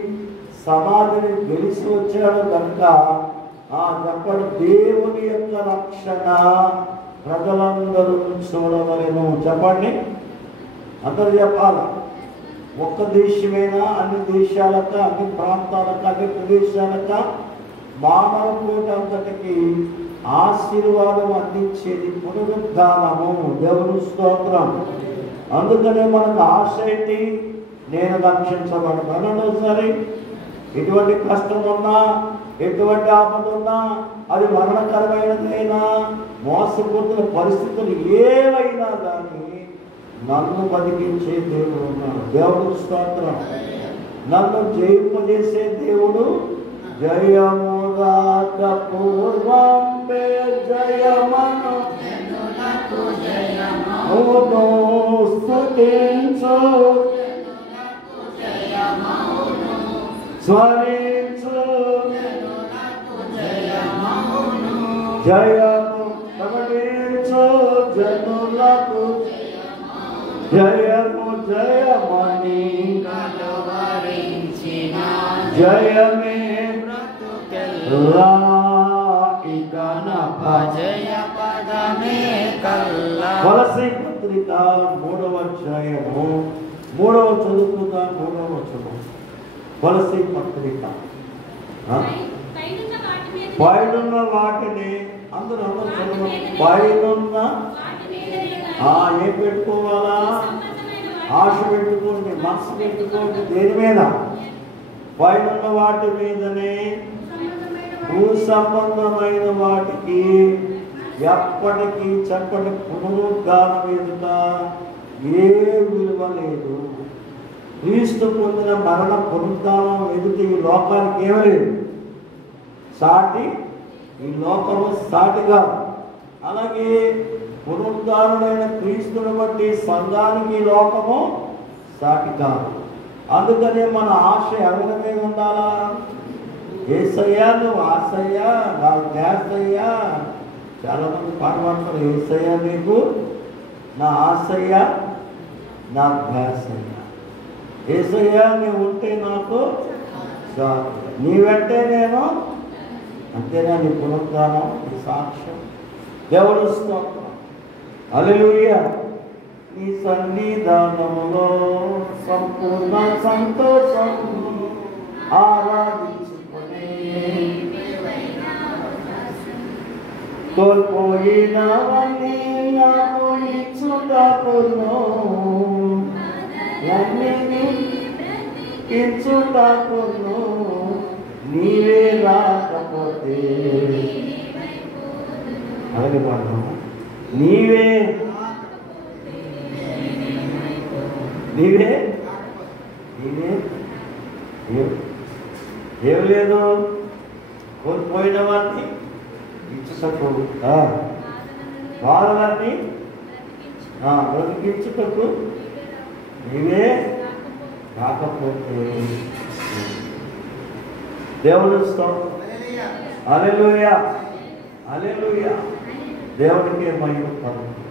సమాధిని గెలిచి వచ్చాడు కనుక చెప్పడు దేవుని యొక్క రక్షణ ప్రజలందరూ చూడవలెను. చెప్పండి, అందరూ చెప్పాలి. ఒక్క దేశమైనా అన్ని దేశాలకు, అన్ని ప్రాంతాలకు, అన్ని ప్రదేశాలకు మానవ కోటి అంతటికి ఆశీర్వాదం అందించేది పునరుద్ధానము. దేవుని స్తోత్రం. అందుకనే మనకు ఆశ ఏంటి? నేను రక్షించబడతాను. సరే, ఎటువంటి కష్టం ఉన్నా, ఎటువంటి ఆపద ఉన్నా, అది మరణకరమైనదైనా, మోసపోతున్న పరిస్థితులు ఏవైనా కానీ నన్ను బతికించే దేవుడు ఉన్నాడు. దేవుడు స్తోత్రం. నన్ను జయింపజేసే దేవుడు. జయము రాక పూర్వంబే జయమను స్తుతించు స్మరించు జయము ప్రకటించు జనులకు జయము జయమని జయమే కొలసీ పత్రిక 3వ అధ్యాయము 3వ చదువుతున్నా 3వ వచనం. కొలసీ పత్రిక పైనున్న వాటిని అందరూ పైనున్న ఏం పెట్టుకోవాలా? ఆశ పెట్టుకోండి, మనసు పెట్టుకోండి. దేని మీద? పైనున్న వాటి మీదనే. భూ సంబంధమైన వాటికి ఎప్పటికీ చెప్పటి పునరుద్ధానం ఎదుట ఏ విలువ లేదు. క్రీస్తు పొందిన మరణ పునరుద్ధానం ఎదుట ఈ లోకానికి ఏమీ లేదు. సాటి ఈ లోకము సాటిగా. అలాగే పునరుద్ధానుడైన క్రీస్తుని బట్టి సంఘానికి లోకము సాటి కాదు. అందుకనే మన ఆశ ఎవరి మీద ఉండాలా? ఏసయ్యా నువ్వు ఆశయ్యా, నాకు ధ్యాసయ్యా. చాలా మంది పాట పాడతారు, ఏసయ్యా నీకు నా ఆశయ్యా, నా ధ్యాసయ్యా. ఏసయ్యా నీవు ఉంటే నాకు చాలు, నీ వెంటే నేను. అంతేనా నీ పునరుద్ధానం, నీ సాక్ష్యం. దేవుడు స్తోత్రం. హల్లెలూయా. ఈ సన్నిధానములో సంపూర్ణ సంతోషం ఆరాధించుకునే కోల్పోయినవన్నీ నాకు ఇచ్చుటకును, అన్నిటినీ ఇచ్చుటకును నీవే రాకపోతే. అలాగే పాడము. నీవే నీవే నీవే ఏం లేదు. కోల్పోయిన వారిని ఇచ్చుటకు, వారిని బ్రతికించుటకు నీవే రాకపోతే. దేవుడు స్తోత్రం. హల్లెలూయా, హల్లెలూయా. దేవుడికి మహిమ కలుగును.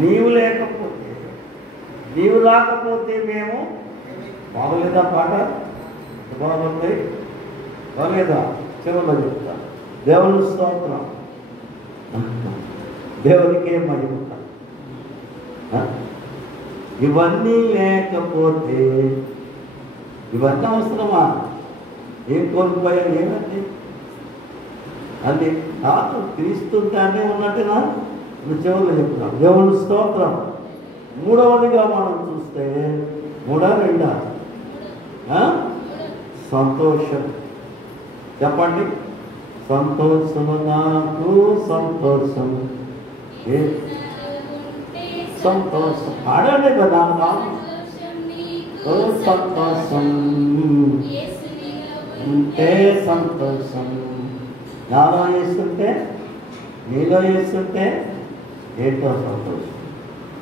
నీవు లేకపోతే, నీవు రాకపోతే మేము బాగలేదా? పాట బాగుంది, బాగలేదా? చివరిలో చెప్తా. దేవుని స్తోత్రం. దేవుడికే మహిమ. ఇవన్నీ లేకపోతే, ఇవన్నీ అవసరమా? ఏం కోల్పోయా? ఏమండి అన్నీ కాదు. క్రీస్తుంటే ఉన్నట్టుగా నువ్వు చివరిలో చెప్తున్నావు. దేవుని స్తోత్రం. మూడవదిగా మనం చూస్తే, మూడా రెండా? సంతోషం. చెప్పండి. సంతోషము నాకు సంతోషం. సంతోషం పాడండి కదా. సంతోషం ఉంటే సంతోషం. నాలో వేస్తుంటే, నీలో వేస్తుంటే ఏంటో సంతోషం.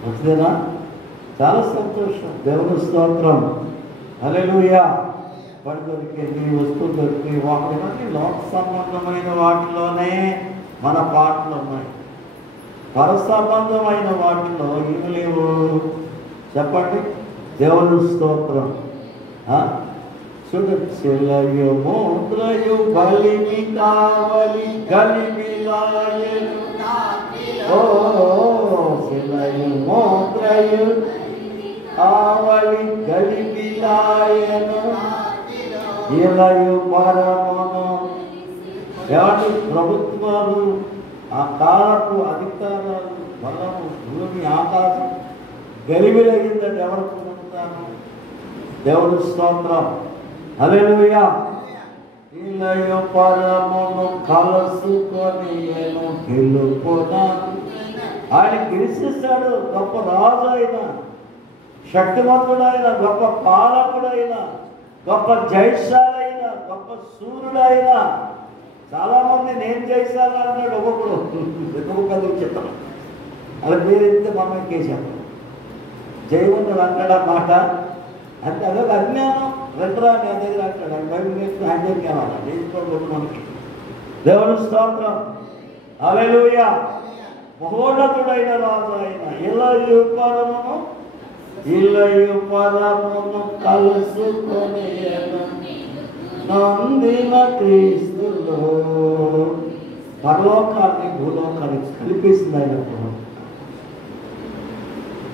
వచ్చిందేనా? చాలా సంతోషం. దేవుని స్తోత్రం. హల్లెలూయా. పడి దొరికింది, వస్తువు దొరికి వాటిని లోక సంబంధమైన వాటిలోనే మన పాటలు ఉన్నాయి. పరసంబంధమైన వాటిలో ఇవి లేవు. చెప్పండి. దేవుని స్తోత్రం. సురక్షలయు మూత్రయు బలిమి కావలి కలిమిలాయను. ఓ శిలయు మూత్రయు ఆవలి కలిమిలాయను. ఇలయు పరమును. ఎవరి ప్రభుత్వాలు, ఆ కాలపు అధికారాలు, బలము, భూమి ఆకాశం గలిబిలయ్యిందంటే ఎవరికి పొందుతాను? దేవుని స్తోత్రం. హల్లెలూయా. ఇలయు పరమును కలుసుకొని నేను గెలుపునాను. ఆయన గెలిచేశాడు. గొప్ప రాజు అయిన, శక్తివంతుడైన, గొప్ప పాలకుడైన, గొప్ప జయశాలైన, గొప్ప సూర్యుడైన. చాలా మంది నేను జయశాల అన్నాడు ఒక్కొక్కడు. ఒక్కొక్కరు చిత్రం అలా పేరెత్తే మనం కేసాము. జయవంతుడు అంటాడు మాట అంటే అదొక అజ్ఞానం. రెండురా నీ దగ్గర అంటాడు. బైబిల్ ఆయన కావాలి నేర్చుకోవడం మనకి. దేవుని స్తోత్రం. హల్లెలూయా. మహోన్నతుడైన రాజు అయిన ఇలయు పరమును కలుసుకొని నందిన క్రీస్తులో. పరలోకాన్ని భూలోకాన్ని కలిపేసింది ఆయన.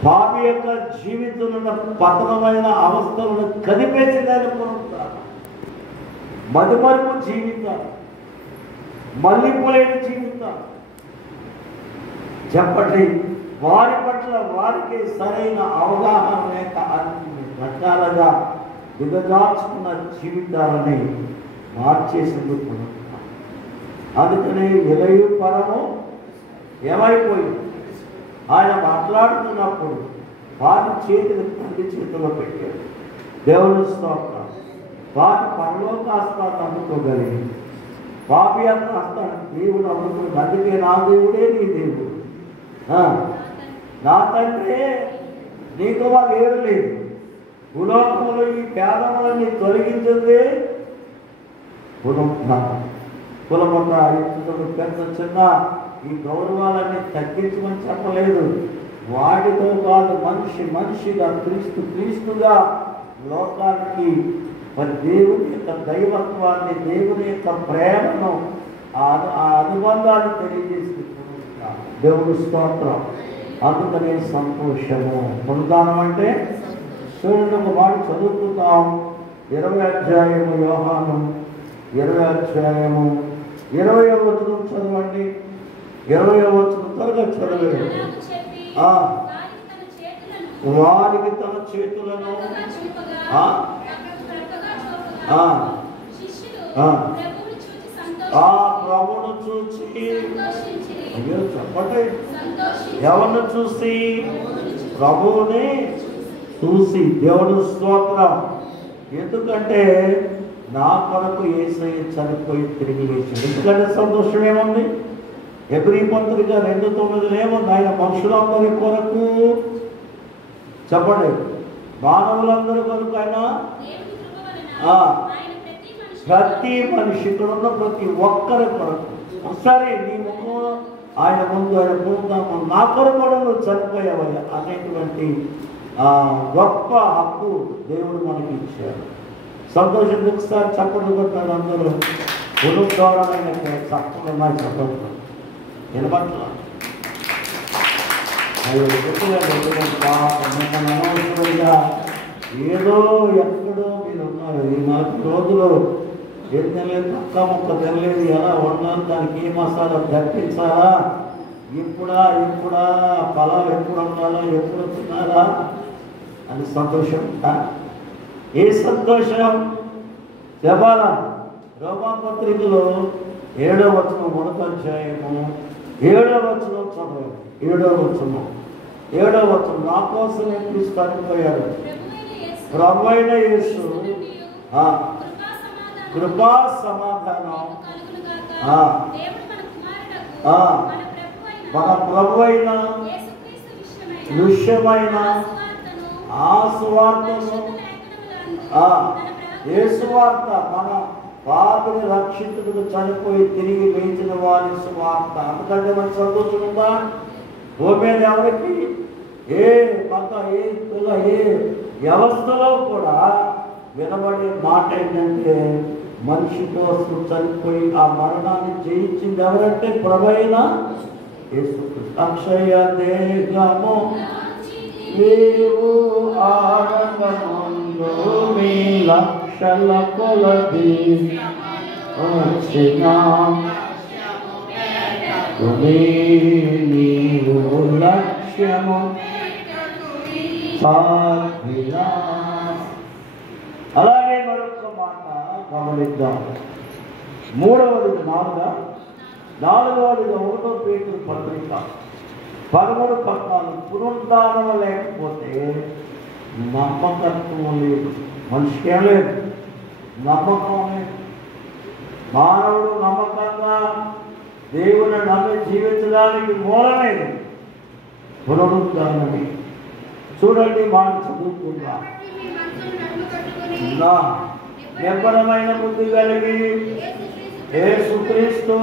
పాపి యొక్క జీవితంలో పతనమైన అవస్థలను కదిపేసింది ఆయన. మధుమరుపు జీవితం, మల్లిపోలేని జీవితం. చెప్పండి. వారి పట్ల వారికి సరైన అవగాహన లేక అన్ని రకాలుగా దిగజార్చుకున్న జీవితాలని మార్చేసేందుకు. అందుకనే ఇలయు పరము ఏమైపోయింది? ఆయన మాట్లాడుతున్నప్పుడు వారి చేతిని తండ్రి చేతిలో పెట్టాడు. దేవుని స్తోత్రం. వారి పరలోకాస్తాన్ని అందుకోగలిగి పాపి అంత హస్తాన్ని దేవుడు అందుకుంది. అందుకే నా దేవుడే నీ దేవుడు, నా తండ్రి, నీకు మాకు ఏమి లేదు. భూలోకములు ఈ పేదములని తొలగించింది కులమత ఇతరులు పెద్ద చిన్న ఈ గౌరవాలన్నీ తగ్గించమని చెప్పలేదు. వాటితో కాదు, మనిషిగా క్రీస్తుగా లోకానికి మరి దేవుని యొక్క దైవత్వాన్ని, దేవుని యొక్క ప్రేమను, ఆ అనుబంధాన్ని తెలియజేసి దేవుని స్తోత్రం. అందుకనే సంతోషము. పునరుద్ధానం అంటే చూడండి, ఒక మాట చదువుకుందాం. 20వ అధ్యాయము యోహాను 20వ అధ్యాయము 20వ వచనం చదవండి. 20వ వచనం త్వరగా చదవండి. వారికి తన చేతులను ప్రభువును చూసి, అయ్యో చెప్పండి, ఎవరిని చూసి? ప్రభువుని చూసి. దేవుడు స్తోత్రం. ఎందుకంటే నా కొరకు యేసయ్య చనిపోయి తిరిగి లేచాడు. ఎందుకంటే సంతోషం ఏముంది? హెబ్రీ పత్రిక 2:9 ఏముంది? ఆయన మనుషులందరి కొరకు, చెప్పండి, మానవులందరి కొరకు ఆయన ప్రతి మనిషి, ఇక్కడ ఉన్న ప్రతి ఒక్కరి కొరకు. ఒకసారి నీ ముఖం ఆయన ముందు ఆయన పొందాము, నా కొరకు నువ్వు చనిపోయావయ్యా అనేటువంటి గొప్ప హక్కు దేవుడు మనకి ఇచ్చాడు. సంతోషం. ఒకసారి చప్పట్లు కొట్టారు అందరూ. పునరుద్ధారమైన చప్పట్లు ఉన్నాయి. చప్పట్లు వినపట్ల ఏదో ఎక్కడో మీరు ఉన్నారు. ఈ 4 రోజులు ఏం తినలేదు, పక్క ముక్క తినలేదు, ఎలా వండాలి, దానికి ఏ మసాలా దక్కించాలా, ఇప్పుడా ఫలాలు ఎప్పుడు ఉండాలా, ఎప్పుడు తిన్నారా అని సంతోషం. ఏ సంతోషం చెప్పాలా? రోమాపత్రికలో 7వ వచనం 1వ అధ్యాయము 7వ వచనం చదవండి. 7వ వచనం నా కోసమే క్రీస్తు చనిపోయాడు. ప్రభువైన యేసు కృపా సమాధానం మన ప్రభువైన విషయమైన ఆ సువార్తను, ఏ సువార్త? మన పాపిని రక్షితుడికి చనిపోయి తిరిగి లేచిన వారి సువార్త. అందుకంటే మన సంతోషం ఉందా? భూమి మీద ఎవరికి ఏ మత ఏ కుల ఏ వ్యవస్థలో కూడా వినబడే మాట ఏంటంటే మనిషి కోసం చనిపోయి ఆ మరణాన్ని జయించింది ఎవరంటే ప్రభువైన యేసుక్రీస్తు. అక్షయ దేహము నీవు ఆరంభమందు మీ లక్షల కొలది వచ్చిన నీవు లక్ష్యము సాధినా. అలాగే మరొక మాట గమనిద్దాం. మూడవది నాలుగవది 1 పేతురు పత్రిక 13:14 పునరుద్ధానం లేకపోతే నమ్మకత్వం లేదు. మనిషికే లేదు, నమ్మకం లేదు. మానవుడు నమ్మకంగా దేవుని నమ్మి జీవించడానికి మూలమేది పునరుద్ధానమే. చూడండి, మాట చదువుకుందా. నిబ్బరమైన బుద్ధి కలిగి యేసుక్రీస్తు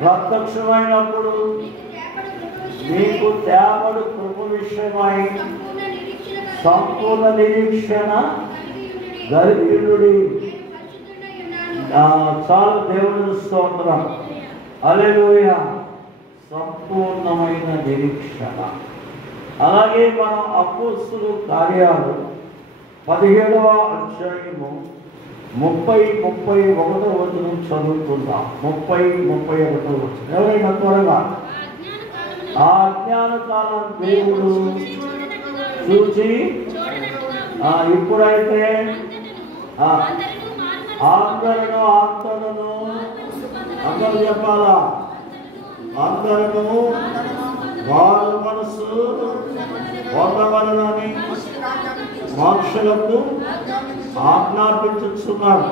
ప్రత్యక్షమైనప్పుడు మీకు తేబడు కృప విషయమై సంపూర్ణ నిరీక్షణ కలిగియుండుడి. చాలు, దేవుని స్తోత్రం. హల్లెలూయా. సంపూర్ణమైన నిరీక్షణ. అలాగే మనం అపోస్తలుల కార్యాలు 17వ అధ్యాయము 30-31 వచనం చదువుకుందాం. 30-31 వచనం. ఎవరైనా త్వరగా. ఆ అజ్ఞాన కాలం దేవుడు చూచి ఇప్పుడైతే అందరూ అందరూ చెప్పాలా, అందరూ వారు మనసు పొందవలనని మనుషులకు ఆజ్ఞాపించుచున్నాడు.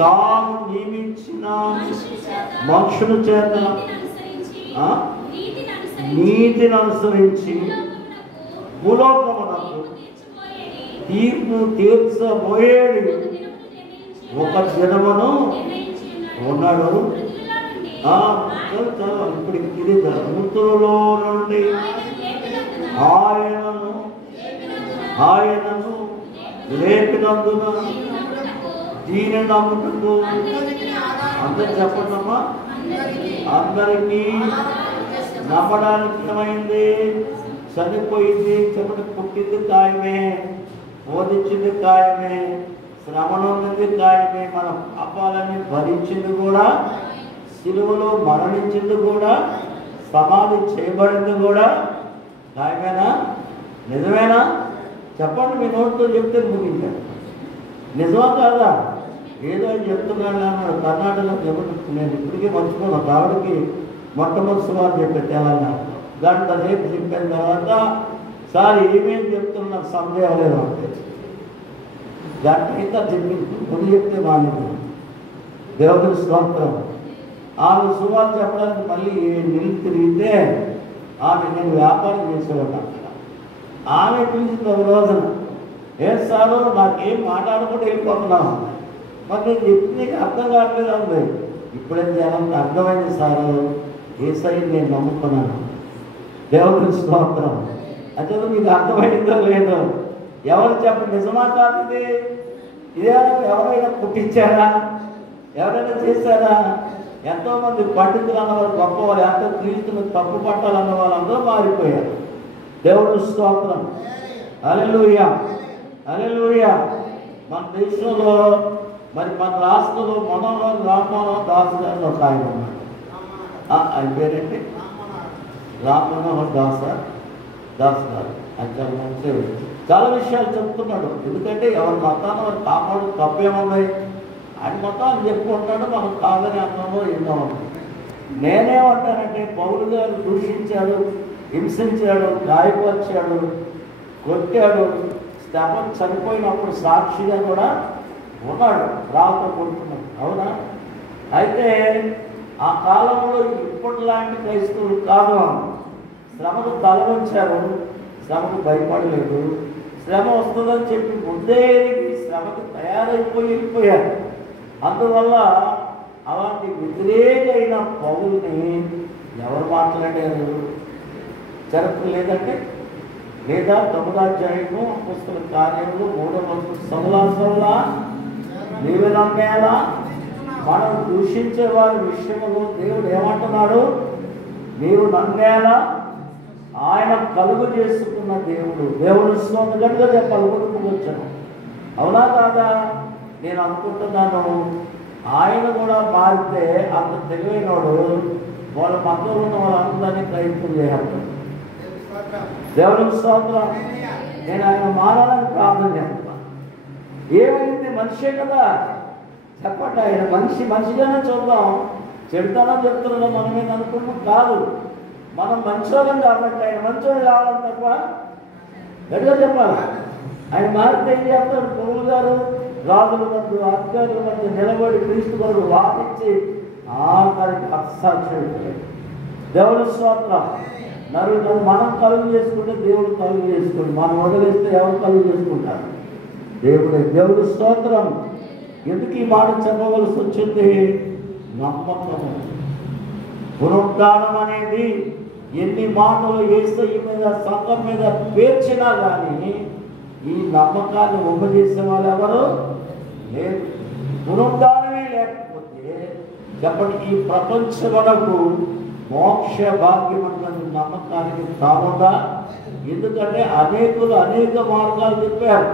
తాను నియమించిన మనుషుల చేత నీతిని అనుసరించి భూలోకమునకు తీర్పు తీర్చబోయేది ఒక దినమును ఉన్నాడు. ఇప్పుడు ఇది మృతులలో నుండి ఆయనను లేపినందున దీని నమ్ముటకు అందరు చెప్పండమ్మా, అందరికీ నమ్మడానికి ఏమైంది? చనిపోయింది, చెమట పుట్టింది ఖాయమే, బోధించింది ఖాయమే, శ్రమనుంది ఖాయమే, మన పాపాలని భరించింది కూడా, సిలువలో మరణించింది కూడా, సమాధి చేయబడింది కూడా ఖాయమేనా? నిజమేనా? చెప్పండి, మీ నోటితో చెప్తే ముగించారు. నిజమా కాదా? ఏదో చెప్తున్నాడు అన్నాడు. కర్ణాటకలో చెప్పండి, నేను ఇప్పటికీ మర్చిపోను. ఆవిడకి మొట్టమొదటి సుమారు చెప్పే తెలంగాణ గంట రేపు చెప్పిన తర్వాత సార్ ఏమేమి చెప్తున్నా సందేహం లేదు అంటే గంట ఇంకా చెప్పి ముందు చెప్తే మానేది. దేవుడి స్తోత్రం. ఆమె సుమారు చెప్పడానికి మళ్ళీ నిలిచి తిరిగితే ఆమె నేను వ్యాపారం చేసేవాడు అక్కడ. ఆమె పిలిచింది ఒక రోజున, ఏ సారు నాకేం మాట్లాడకుండా వెళ్ళిపోతున్నాను, మరి నేను చెప్పింది నీకు అర్థం కావట్లేదు అంది. ఇప్పుడేం చేయాలంటే అర్థమైంది సారు, యేసయ్యని నేను నమ్ముకున్నాను. దేవుడి స్తోత్రం. అయితే మీకు అర్థమైందో లేదో ఎవరు చెప్పండి, నిజమా కాదు ఇది? ఇదే ఎవరైనా పుట్టించారా? ఎవరైనా చేశారా? ఎంతోమంది పండితులు అన్నవారు, గొప్పవారు, ఎంతో క్రీస్తులు తప్పు పట్టాలన్న వాళ్ళందరూ మారిపోయారు. దేవుడు స్తోత్రం. హల్లెలూయా, హల్లెలూయా. మన దేశంలో మరి మన రాష్ట్రంలో మనోహర్ రామ్మోహన్ దాస్ గారు ఒక ఆయన ఉన్నాడు. ఆయన పేరేంటి? రామ్ మనోహర్ దాస్ గారు. ఆయన మంచి చాలా విషయాలు చెప్తున్నాడు. ఎందుకంటే ఎవరి మతాన్ని వారు కాపాడు తప్పేమున్నాయి, ఆయన మతాన్ని చెప్పుకుంటాడు, మనం కాదని అన్నామో ఎన్నో ఉంది. నేనేమంటానంటే పౌలు గారు దూషించాడు, హింసించాడు, గాయపరిచాడు, కొట్టాడు. స్టెఫన్ చనిపోయినప్పుడు సాక్షిగా కూడా ఉన్నాడు, రాళ్ళతో కొడుతున్నాడు. అవునా? అయితే ఆ కాలంలో ఇప్పటిలాంటి క్రైస్తవులు కాదు. శ్రమకు తలవంచారు, శ్రమకు భయపడలేదు. శ్రమ వస్తుందని చెప్పి ముందే శ్రమకు తయారైపోయి వెళ్ళిపోయారు. అందువల్ల అలాంటి వ్యతిరేకమైన పౌరుని ఎవరు మాట్లాడారు? చరిత్ర లేదంటే లేదా 9వ అధ్యాయము అపొస్తలుల కార్యములు 3వ వచనం సౌలా నీవు నమ్మేలా మనం దూషించే వారి విషయంలో దేవుడు ఏమంటున్నాడు? నీవు నమ్మేలా ఆయన కలుగు చేసుకున్న దేవుడు గట్టిగా చెప్పాలి. వచ్చాను అవునా కాదా? నేను అనుకుంటున్నాను ఆయన కూడా మారితే అంత తెలివైనోడు వాళ్ళ మధ్యలో ఉన్న వాళ్ళందరినీ ప్రయత్నం చేయాలి. దేవుడికి స్తోత్రం. నేను ఆయన మారాలని ప్రార్థన చేస్తాను. ఏమైంది? మనిషే కదా, చెప్పండి. ఆయన మనిషిగానే చూద్దాం. చెడుతనం చెప్తున్నాడు మనం మీద అనుకుంటాం కాదు. మనం మంచోళ్ళం కాబట్టి ఆయన మంచోడు కావాలని తప్ప గట్టిగా చెప్పాలి. ఆయన మారితే ఏం చేస్తాడు? పౌలు గారు రాజుల మధ్య అధికారుల మధ్య నిలబడి క్రీస్తు కొరకు వాదించి ఆఖరికి హత్సాక్షి. దేవుడి స్తోత్రం. మనం కలుగు చేసుకుంటే దేవుడు కలుగు చేసుకోండి. మనం వదిలేస్తే ఎవరు కలుగు చేసుకుంటారు? దేవుడే. దేవుడి స్తోత్రం. ఎందుకు ఈ మాట చెప్పవలసి వచ్చింది? నమ్మకము. పునరుద్ధానం అనేది ఎన్ని మాటలు యేసయ్య మీద సంఘం మీద పేర్చినా కానీ ఈ నమ్మకాన్ని ఉపదేశే వాళ్ళు ఎవరు లేదు. పునరుద్ధానమే లేకపోతే చెప్పండి ఈ ప్రపంచమునకు మోక్ష భాగ్యం అన్నది నమ్మకానికి తాముందా? ఎందుకంటే అనేకులు అనేక మార్గాలు చెప్పారు.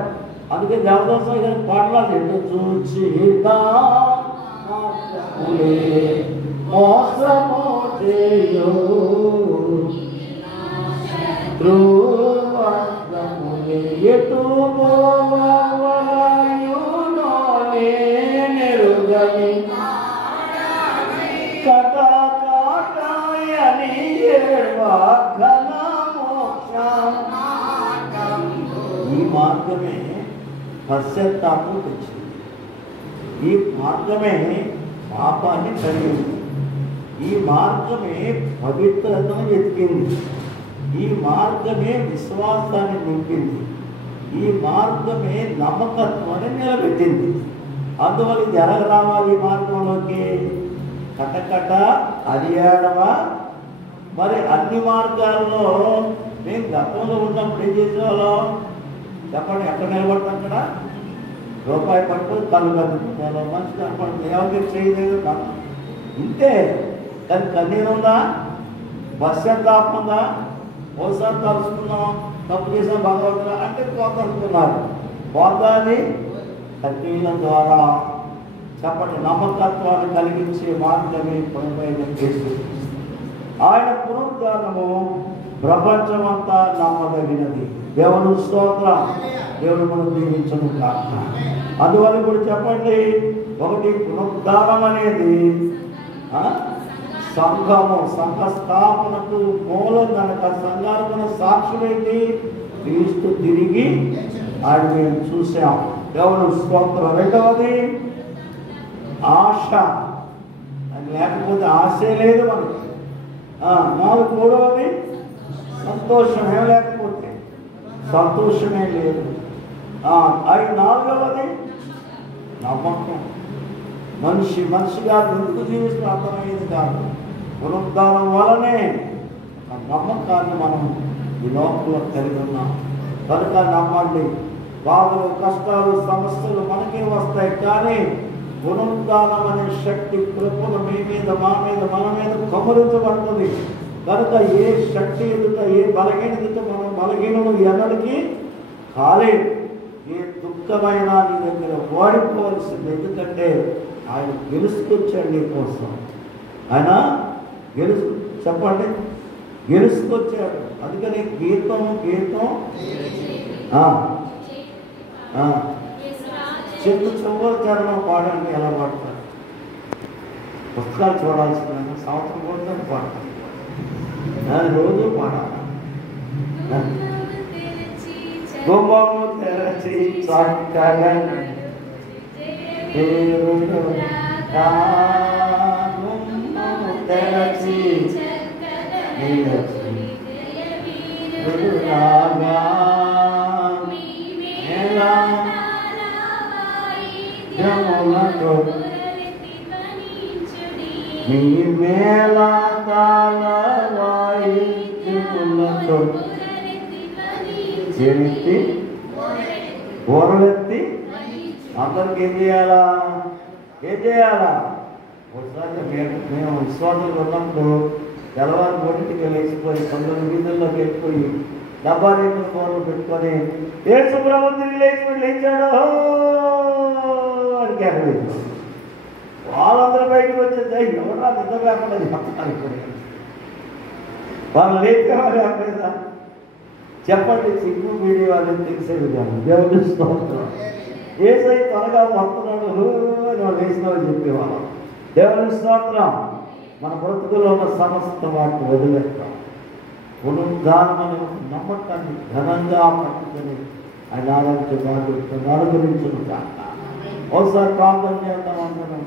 అందుకే దేవదాస గారి పాటలు ఎటు చూచి మోసమో చేయు ఎటు నెరుగని ఈ మార్గమే పశ్చాత్తాపం తెచ్చింది. ఈ మార్గమే పాపాన్ని కలిగింది. ఈ మార్గమే పవిత్రతను ఎతికింది. ఈ మార్గమే విశ్వాసాన్ని నింపింది. ఈ మార్గమే నమ్మకత్వాన్ని నిలబెట్టింది. అందువల్ల ఇది ఎలా రావాలి? ఈ మార్గంలోకి కటకట అరియాడవా? మరి అన్ని మార్గాల్లో మేము గతంలో ఉన్నప్పుడు ఏం చేసేవాళ్ళం చెప్పండి? ఎక్కడ నిలబడతాం? అక్కడ రూపాయి పట్టు కళ్ళు కదుపుకోవాలి. మంచి కనపడుతుంది. ఎవరికి చేయలేదు ఇంతే. కానీ కన్నీరు ఉందా? పశ్చాత్తాపం ఉందా? ఒకసారి తలుసుకున్నాం, తప్పు చేసిన భగవంతుడు అంటే పోతనుకున్నారు. పోతాన్ని కన్నీళ్ళ ద్వారా చెప్పండి నమ్మకత్వాన్ని కలిగించే మార్గమే పునరుద్ధరణ చేస్తుంది. ఆయన పునరుద్ధానము ప్రపంచమంతా నమ్మదగినది. దేవుడు స్తోత్రం. దేవుడు మనం దీవించను కాక. అందువల్ల ఇప్పుడు చెప్పండి, ఒకటి పునరుద్ధానం అనేది సంఘము, సంఘ స్థాపనకు మూలం కనుక సంఘాలకు సాక్షులైంది క్రీస్తు తిరిగి ఆయన మేము చూసాం. దేవుడు స్తోత్రం. రెండవది ఆశ. అది లేకపోతే ఆశే లేదు మనకి. మూడవది సంతోషం. ఏం లేకపోతే సంతోషమే లేదు. నాలుగవది నమ్మకం. మనిషిగా ఎందుకు జీవిస్తూ అర్థమయ్యేది కాదు. పునరుద్ధానం వలనే ఆ నమ్మకాన్ని మనం ఈ లోకంలో కలిగి ఉన్నాం. కనుక నమ్మండి. బాధలు, కష్టాలు, సమస్యలు మనకే వస్తాయి. కానీ పునరుద్ధానం అనే శక్తి కృపను మీ మీద, మా మీద, మన మీద కమరించబడుతుంది. కనుక ఏ శక్తి ఎదుట, ఏ బలహీనత మనం బలహీనము ఎన్నడికి కాలేదు. ఏ దుఃఖమైన నీ దగ్గర ఓడిపోవలసింది. ఎందుకంటే ఆయన గెలుచుకొచ్చాడు నీ కోసం. ఆయన చెప్పండి గెలుచుకొచ్చాడు. అందుకని గీతం చెట్టు చివరి చరణం పాడండి. ఎలా పాడతారు? పుస్తకాలు చూడాల్సిన సంవత్సరం కూడా పాడతారు. రోజు పాడాలి. గుమ్మము తెరచి చక్కగా గుమ్మము తెరచి మీ మేళతాళ వాయిద్యములతో చేరెత్తి ఓరలెత్తి అందరికి ఏం చేయాలా? ఒకసారి మేము విశ్వాసాలు ఉన్నప్పుడు తెల్లవారు ఒంటికి లేచిపోయి 9 వీధుల్లోకి వెళ్ళిపోయి డబ్బా రేపు ఫోన్లు పెట్టుకొని యేసు ప్రభువు తిరిగి లేచాడు అని కేకలేదు. వాళ్ళందరూ బయటకు వచ్చేది ఎవరా నిద్ర లేకుండా చెప్తాను. వాళ్ళు లేకపోలేదా? చెప్పండి, సిగ్గు మీడియా వాళ్ళని తెలిసే విధానం. దేవుడి స్తోత్రం. యేసై త్వరగా వస్తున్నాడు అని వాళ్ళు వేసినామని చెప్పేవాళ్ళం. దేవుడి స్తోత్రం. మన బ్రతుకులో ఉన్న సమస్త వాటిని వదిలేస్తాం. పునరుద్ధారణ నమ్మకాన్ని ఘనంగా పట్టుకొని ఆయన అనుగ్రహించను కాక. ఒకసారి ప్రార్థన చేద్దాం అందరం.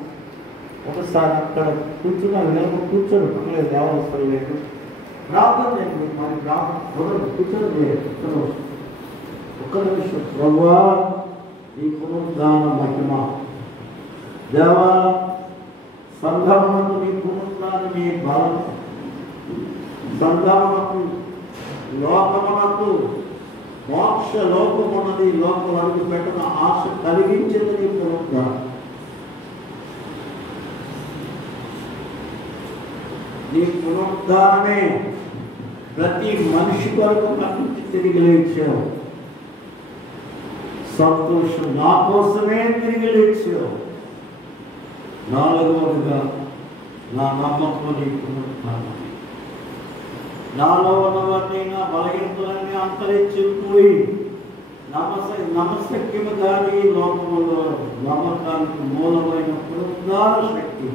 ఒకసారి అక్కడ కూర్చొని పక్కలేదు, దేవస్థలు లేదు. ప్రార్థన చేయండి. మరి ప్రార్థన కూర్చొని ఒక్క నిమిషం. ప్రభువా, ఈ పునరుద్ధాన మహిమ దేవా, సంఘమునకు నీ పునరుద్ధాన నీ బలం, సంఘమునకు లోకమునకు మోక్ష లోకమున్నది, లోకం అడుగు పెట్టిన ఆశ కలిగించింది నీ పునరుద్ధానం. నీ పునరుద్ధానమే ప్రతి మనిషి కొరకు కట్టి తిరిగి లేచావు. సంతోషం నా కోసమే తిరిగి లేచావు. నాలుగవదిగా నా నమ్మకం నీ పునరుద్ధానం. నాలో ఉన్నవన్నీ నా బలహీనతలన్నీ అంతరించిపోయి నమశక్యము కానీ లోకములో నమ్మకానికి మూలమైన పునరుద్ధాన శక్తి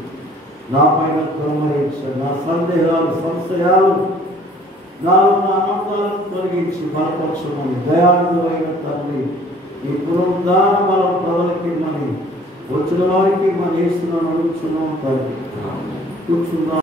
నా పైన కుమ్మరించు. నా సందేహాలు సంశయాలు నాలో నా అనంతాలను తొలగించి బలపరచమని దయాళువైన తండ్రి ఈ పునరుద్ధాన బలం ప్రజలకి మని వచ్చిన వారికి మన యేసును అడుగుచున్నాం తండ్రి. కూర్చున్నాం.